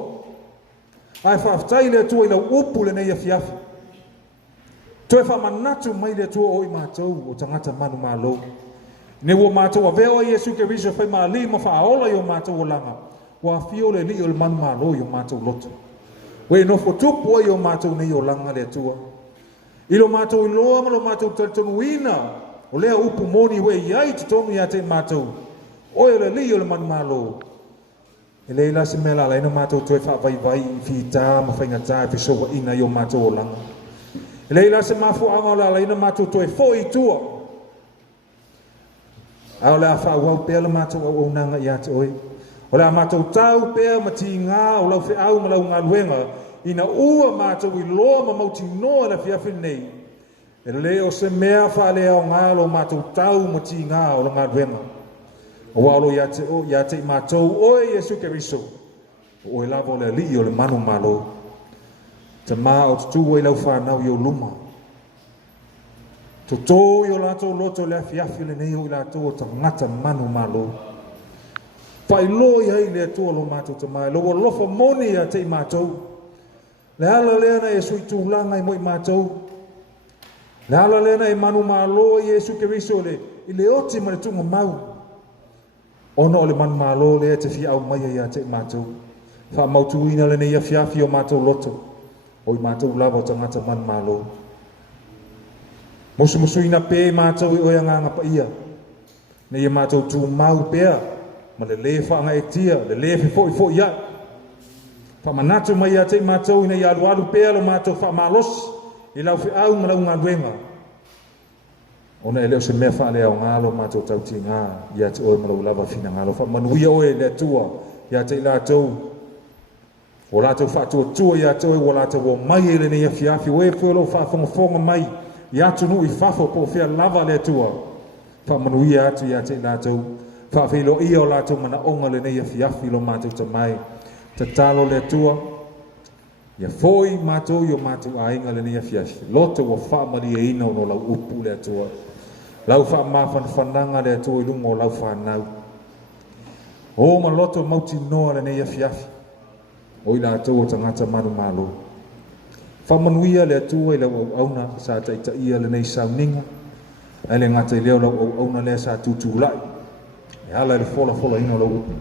ai whaaftai le tua i lau upu le nei a fiafi toe whaamanatu mai le tua o i mātou o tangata manu mālou ne wo mātou a veo Yesu Keriso whai maa li ma whaaola i o mātou o langa wa fio le li o le manu mālo i o mātou loto we no fo tupu i o mātou nei o langa le tua i lo mātou i loa ma lo mātou talitonu ina o lea upu moni we iai te tonu ia te mātou o le li o le manu mālo e le ila se mela la ina mātou toe whaavai vai i whita ma whaingata e whisowa ina i o mātou o langa e le ila se mafu anga la ina mātou toe fo i tua au le a whauau pēr le mātou au nanga i ate oi. O le a mātou tau pēr ma ti ngā o lau whi au ma lau ngā luenga ina ua mātou i loa ma mauti noa le fiafi nei. E le o se mea whaale au ngā lo mātou tau ma ti ngā o le ngā luenga. O walo i ate i mātou oe Yesu Keriso. O e lava o le li o le manu malo. Te mā o tutu i lau whanau i o luma. Toto i o lato loto le fiafi le nei o i lato o tangata manu malo. Pai lo i hei le atua lo mātou te mai. Lo o lofa moni a te i mātou. Le ala leana e sui tūlanga i mo i mātou. Le ala leana e manu malo i Yesu Keriso le i le oti ma le tunga mau. Ono o le manu malo le e te fi au mai a te i mātou. Wha mautu ina le nei a fiafi o mātou loto. O i mātou lava o tangata manu malo. Musu ina pe mātou i oia nganga pa ia. Ne ia mātou tū mau pea. Ma le whaanga e tia, le fo ia. Wha manatu mai ia te mātou ina i alu pea lo mātou wha malos. I lau fi au ma lau ngā luenga. Ona e leo se mea wha lea o ngalo mātou tau ti ngā. Ia te oe ma lau lava fina ngalo. Wha manuia oe le tua. Ia te lātou. O lātou wha tua ia te oe o lātou o mai e le ne ia fiafi. Oe fwe lo wha whangafonga mai. Ia tunu i whafo po whea lava le tua. Wha manuia atu ia te lātou. Wha whilo ia o lātou mana onga le nei a fiafi lo mātou ta mai. Ta talo le tua. Ia foi mātou i o mātou a inga le nei a fiafi. Loto o wha mari e ina o no lau upu le tua. Lau wha mawhan whananga le tua i lungo o lau whanau. O ma loto mauti noa le nei a fiafi. O i lātou o tangata manu malo. Whamanuia le atua i lau au auna sa taita ia le nei sauninga. E le ngata i leo lau au auna le sa tūtūlai. E hala le fola ina lau upu.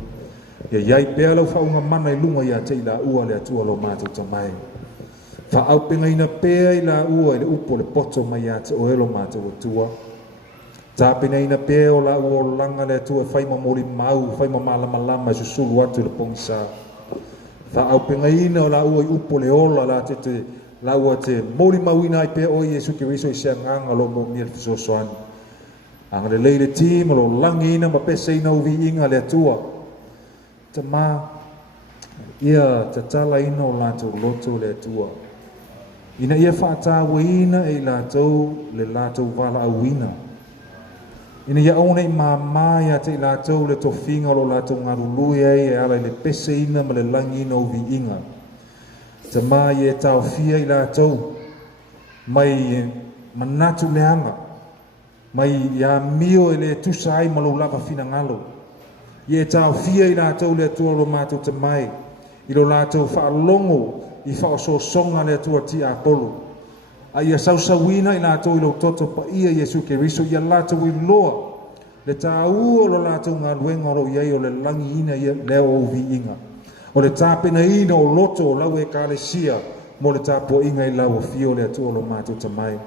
Ia iai pēr lau whaunga mana i lunga ia te i la ua le atua lau mātou tamai. Wha au penga ina pēr i la ua i le upo le poto mai ia te o elo mātou atua. Tā pena ina pēr o la ua o langa le atua e whaima mori mau, whaima malama e susulu atu le pongisa. Wha au penga ina o la ua i upo le ola la te la ua te mori mau ina i pēr o Yesu Keriso i sea nganga lo mo mia le fisosoani. Anga le leile tima lo langi ina ma pese ina uvi inga le atua. Ta mā, ia ta tala ina o lātou loto le atua. Ina ia whaatawa ina e lātou le lātou wala au ina. Ina ia auna i māmā ia te lātou le tofinga lo lātou ngarului e ala le pese ina ma le langi ina uvi inga. Ta mā ia tau fia i lātou mai manatu leanga. Mai ia mio e le tusai ma lo lava fina ngalo. Ia tau fia I lātou le atua lo mātou te mai. I lo lātou whaalongo I whaososonga le atua ti Apollo. A ia sausawina I lātou I lo toto pa ia Yesu Keriso ia lātou I loa. Le tāua lo lātou ngā luenga ro iei o le langi ina ia leo o vi inga. O le tāpena ina o loto o lau e kālesia mo le tāpua inga I lau o fio le atua lo mātou te mai.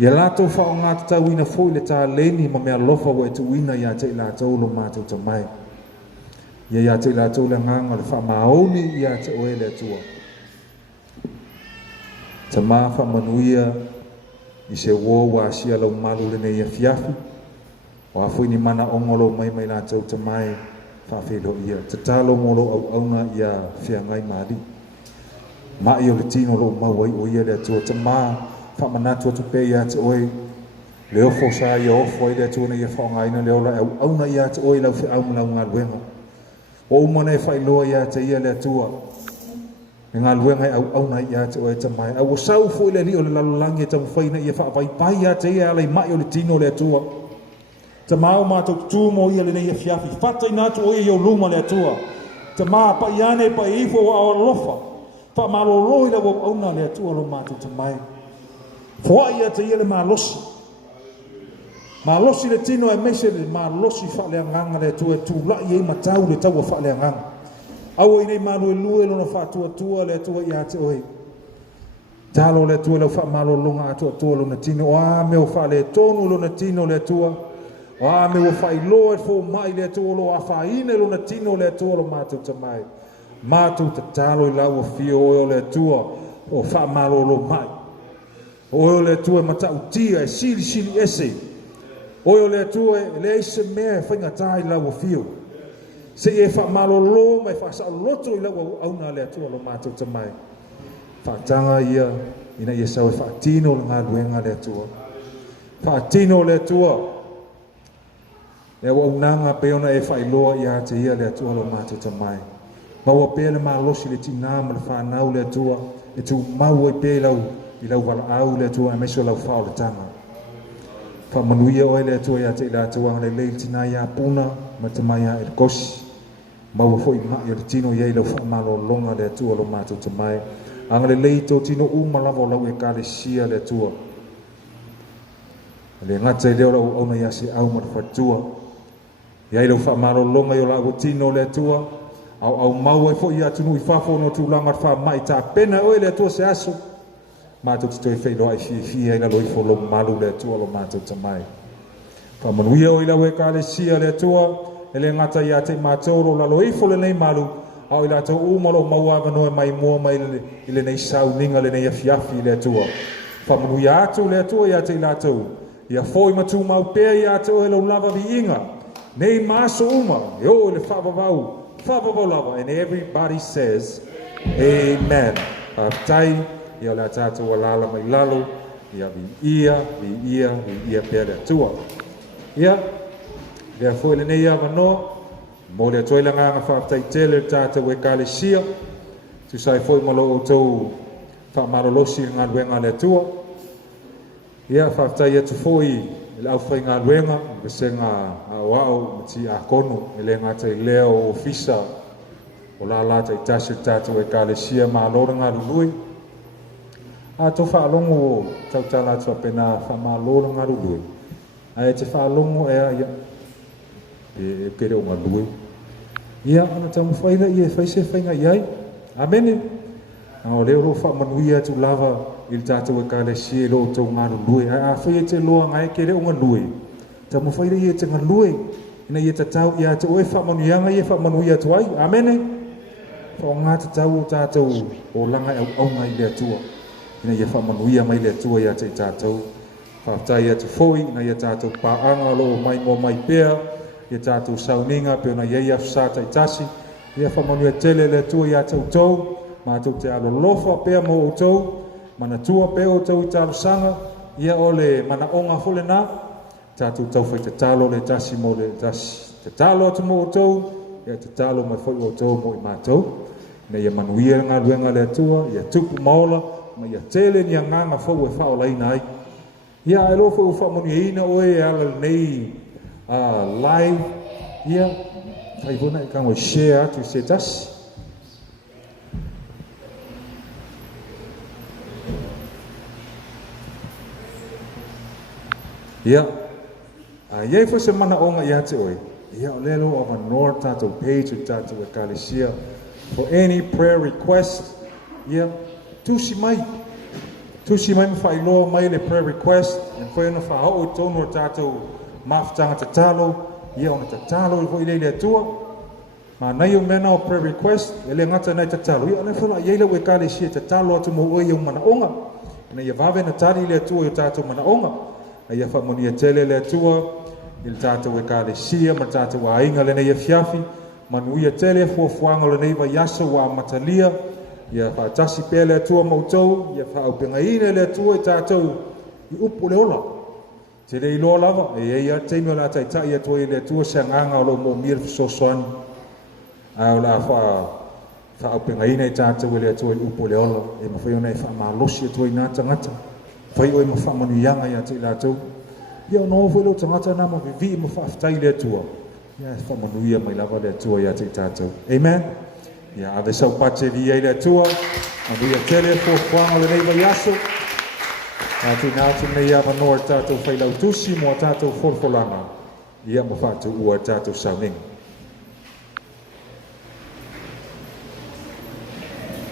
Ia lātou whao ngā tatau ina fōi le tā leni ma mea lofa wa e tu ina ia te I lātou lo mātou te mai. Ia te I lātou le nganga le wha maoni ia te oe le atua. Ta mā wha manuia I se wō wa sia lau malu le ne ia fiafi. Wa fui ni mana ongolo mai mai lātou te mai wha whilo ia. Te tālo ngolo au auna ia whia ngai maari. Ma I o le tino lo mawai o ia le atua te mā wha manatu atu pe ia te oe. Le ofo sa ia ofo I le atua na ia whaongaina le ola au auna ia te oe lau whia au lau ngā luenga. O umana e whailoa ia te ia le atua. E ngā luenga e au auna ia te oe te mai. Au sau fo I le li o le lalolangi e tamu whaina ia wha vai pai ia te ia alai mai o le tino le atua. Te māo mātou tū mo ia le nei e fiafi. Whata I nātu o ia iau luma le atua. Te mā pa iane pa ifo o awa lofa. Wha malolo I la wau auna le atua lo mātou te mai. Fua ia te ia le mālosi. Mālosi le tino e mese le mālosi wha le anganga le atua e tū lai e matau le tau a wha le anganga. Awa I nei mālo e lue lona wha tua le atua I a te oe. Talo le atua lau wha malolonga atua lona tino. O a meo wha le tonu lona tino le atua. O a me wa fai loa e fo mai le atua lo a whaine lo na tino le atua lo mātou te mai. Mātou te talo I lau a fio o le atua o wha malo lo mai. O le atua matau tia e sili ese. O le atua e le eise mea e whainga tai lau a fio. Se e wha malo lo mai wha sa loto I lau a auna le atua lo mātou te mai. Whaatanga ia ina ia sau e whaatino le ngā luenga le atua. Whaatino le atua. E wa unanga peona e whailoa ia te ia le atua lo mātou te mai. Maua pēle mā losi le tina ma le whanau le atua. E tu maua I pē I lau wala au le atua e meso lau whao le tanga. Whamanuia oe le atua ia te ila atua le leil tina ia puna ma te mai ia e le kosi. Maua fo I maa ia le tino ia I lau whamalo longa le atua lo mātou te mai. Anga le leito tino umalava lau e kāle sia le atua. Le ngata I leo lau auna ia se au ma le whatua. Ia I lau whamalo longa I o lau tino le atua. Au maua fo ia tunu I whafo no tu langa wha mai ta pena oe le atua se aso. Mātou te toi whailoa I fia I la loi fo lo malu le atua lo mātou te mai. Whamanuia o I lau e kāle sia le atua. E le ngata ia te mātou ro la loi fo le nei malu. Au I la tau umalo mauaga no e mai mua mai I le nei sau ninga le nei afiafi le atua. Whamanuia atu le atua ia te I la tau. Ia foi matu mau pēr ia te o he lau lava vi inga. Nei maso uma. E o le whavavau. Whavavau lava. And everybody says, Amen. Tai, ia le tātou alala mai lalo. Ia vi ia pēr le atua. Ia. Ia foi le nei avanoa. Mo le atoe la nganga whaatai tele tātou e kāle sia. Tu sai foi malo o tau whaamarolosi ngā luenga le atua. Ia whaatai atu foi le au whai ngā luenga. Bese ngā au mati a kono. Le ngā tai leo o fisa. O la lata I tasi tātou e kāle sia ma lora ngā rului. A to whaalongo o tau tala atua pena whaamalora ngā rului. A e te whaalongo e a ia. E pere o ngā rului. Ia ana tamu whaila I e whaise whainga iai. Amene. O leo ro whaamanuia tu lava I le tātou e kāle sia lo tau ngā rului. A whai e te loa ngai ke reo ngā rului. Tamu whaila I e te ngā rului. Ina I e tatau I a te oe whaamanuianga I e whaamanuia tu ai. Amene. Whao ngā tatau o tātou o langa au aunga I le atua. Ina I e whaamanuia mai le atua I a te tātou. Whaatai atu whoi. Ina I a tātou pāanga lo mai mo mai pēr. Ia tātou sauninga pe ona iei afsata I tasi. Ia whamanuia tele le tua I a tau. Mātou te alo lofa pea mo o tau. Mana tua pea o tau I tālo sanga. Ia o le mana onga fole nā. Tātou tau whai te talo le tasi mo le tasi. Te talo atu mo o tau. Ia te talo mai whai o tau mo I mātou. Ia ia manuia ngā luenga le tua. Ia tupu maola. Ma ia tele ni a nganga whau e whao laina ai. Ia e lofa u whamanuia ina oe e ala nei. Live, ia, fai vona I kango share atu se tasi. Ia, iai fa se mana onga ia te oi. Ia o lelo o vanor tato page o tato ekalesia. For any prayer request, ia, tusi mai mawhailoa mai le prayer request, and whai na whahau o tonu o tato mawhtanga tatalo, ia ona tatalo I hoi leile atua. Ma nai o mena o prayer request, ele ngata nai tatalo. Ia ona whala iei lau ekalesia tatalo atu mo oi o mana onga. Na ia vave na tari le atua o tato mana onga. Ia whamonia tele le atua, il tātou e kālesia, ma tātou a inga le nei a fiafi, manuia tele fuafuanga le nei wa yasa wa matalia, ia whaatasi pē le atua mautou, ia whaaupenga ine le atua I tātou I upu le ola. Te rei loa lava, e ia teimio la taitai atua I le atua se nganga o lo mo mira fisosoani, a o la whaaupenga ine I tātou le atua I upu le ola, e mawhai ona I whaamalosi atua I nāta ngata. Fai oi mawhamanu ianga ia te lātou. Ia no fai lo tangata nā ma vivi ma whaaftai le atua. Ia whamanu ia mai lava le atua ia te tātou. Amen. Ia ave sau pace vi ai le atua. Anu ia tele fo whanga le neiva yaso. Atu nātu nei ava noa tātou whai lau tusi mo tātou forfolanga. Ia ma whātu ua tātou sauninga.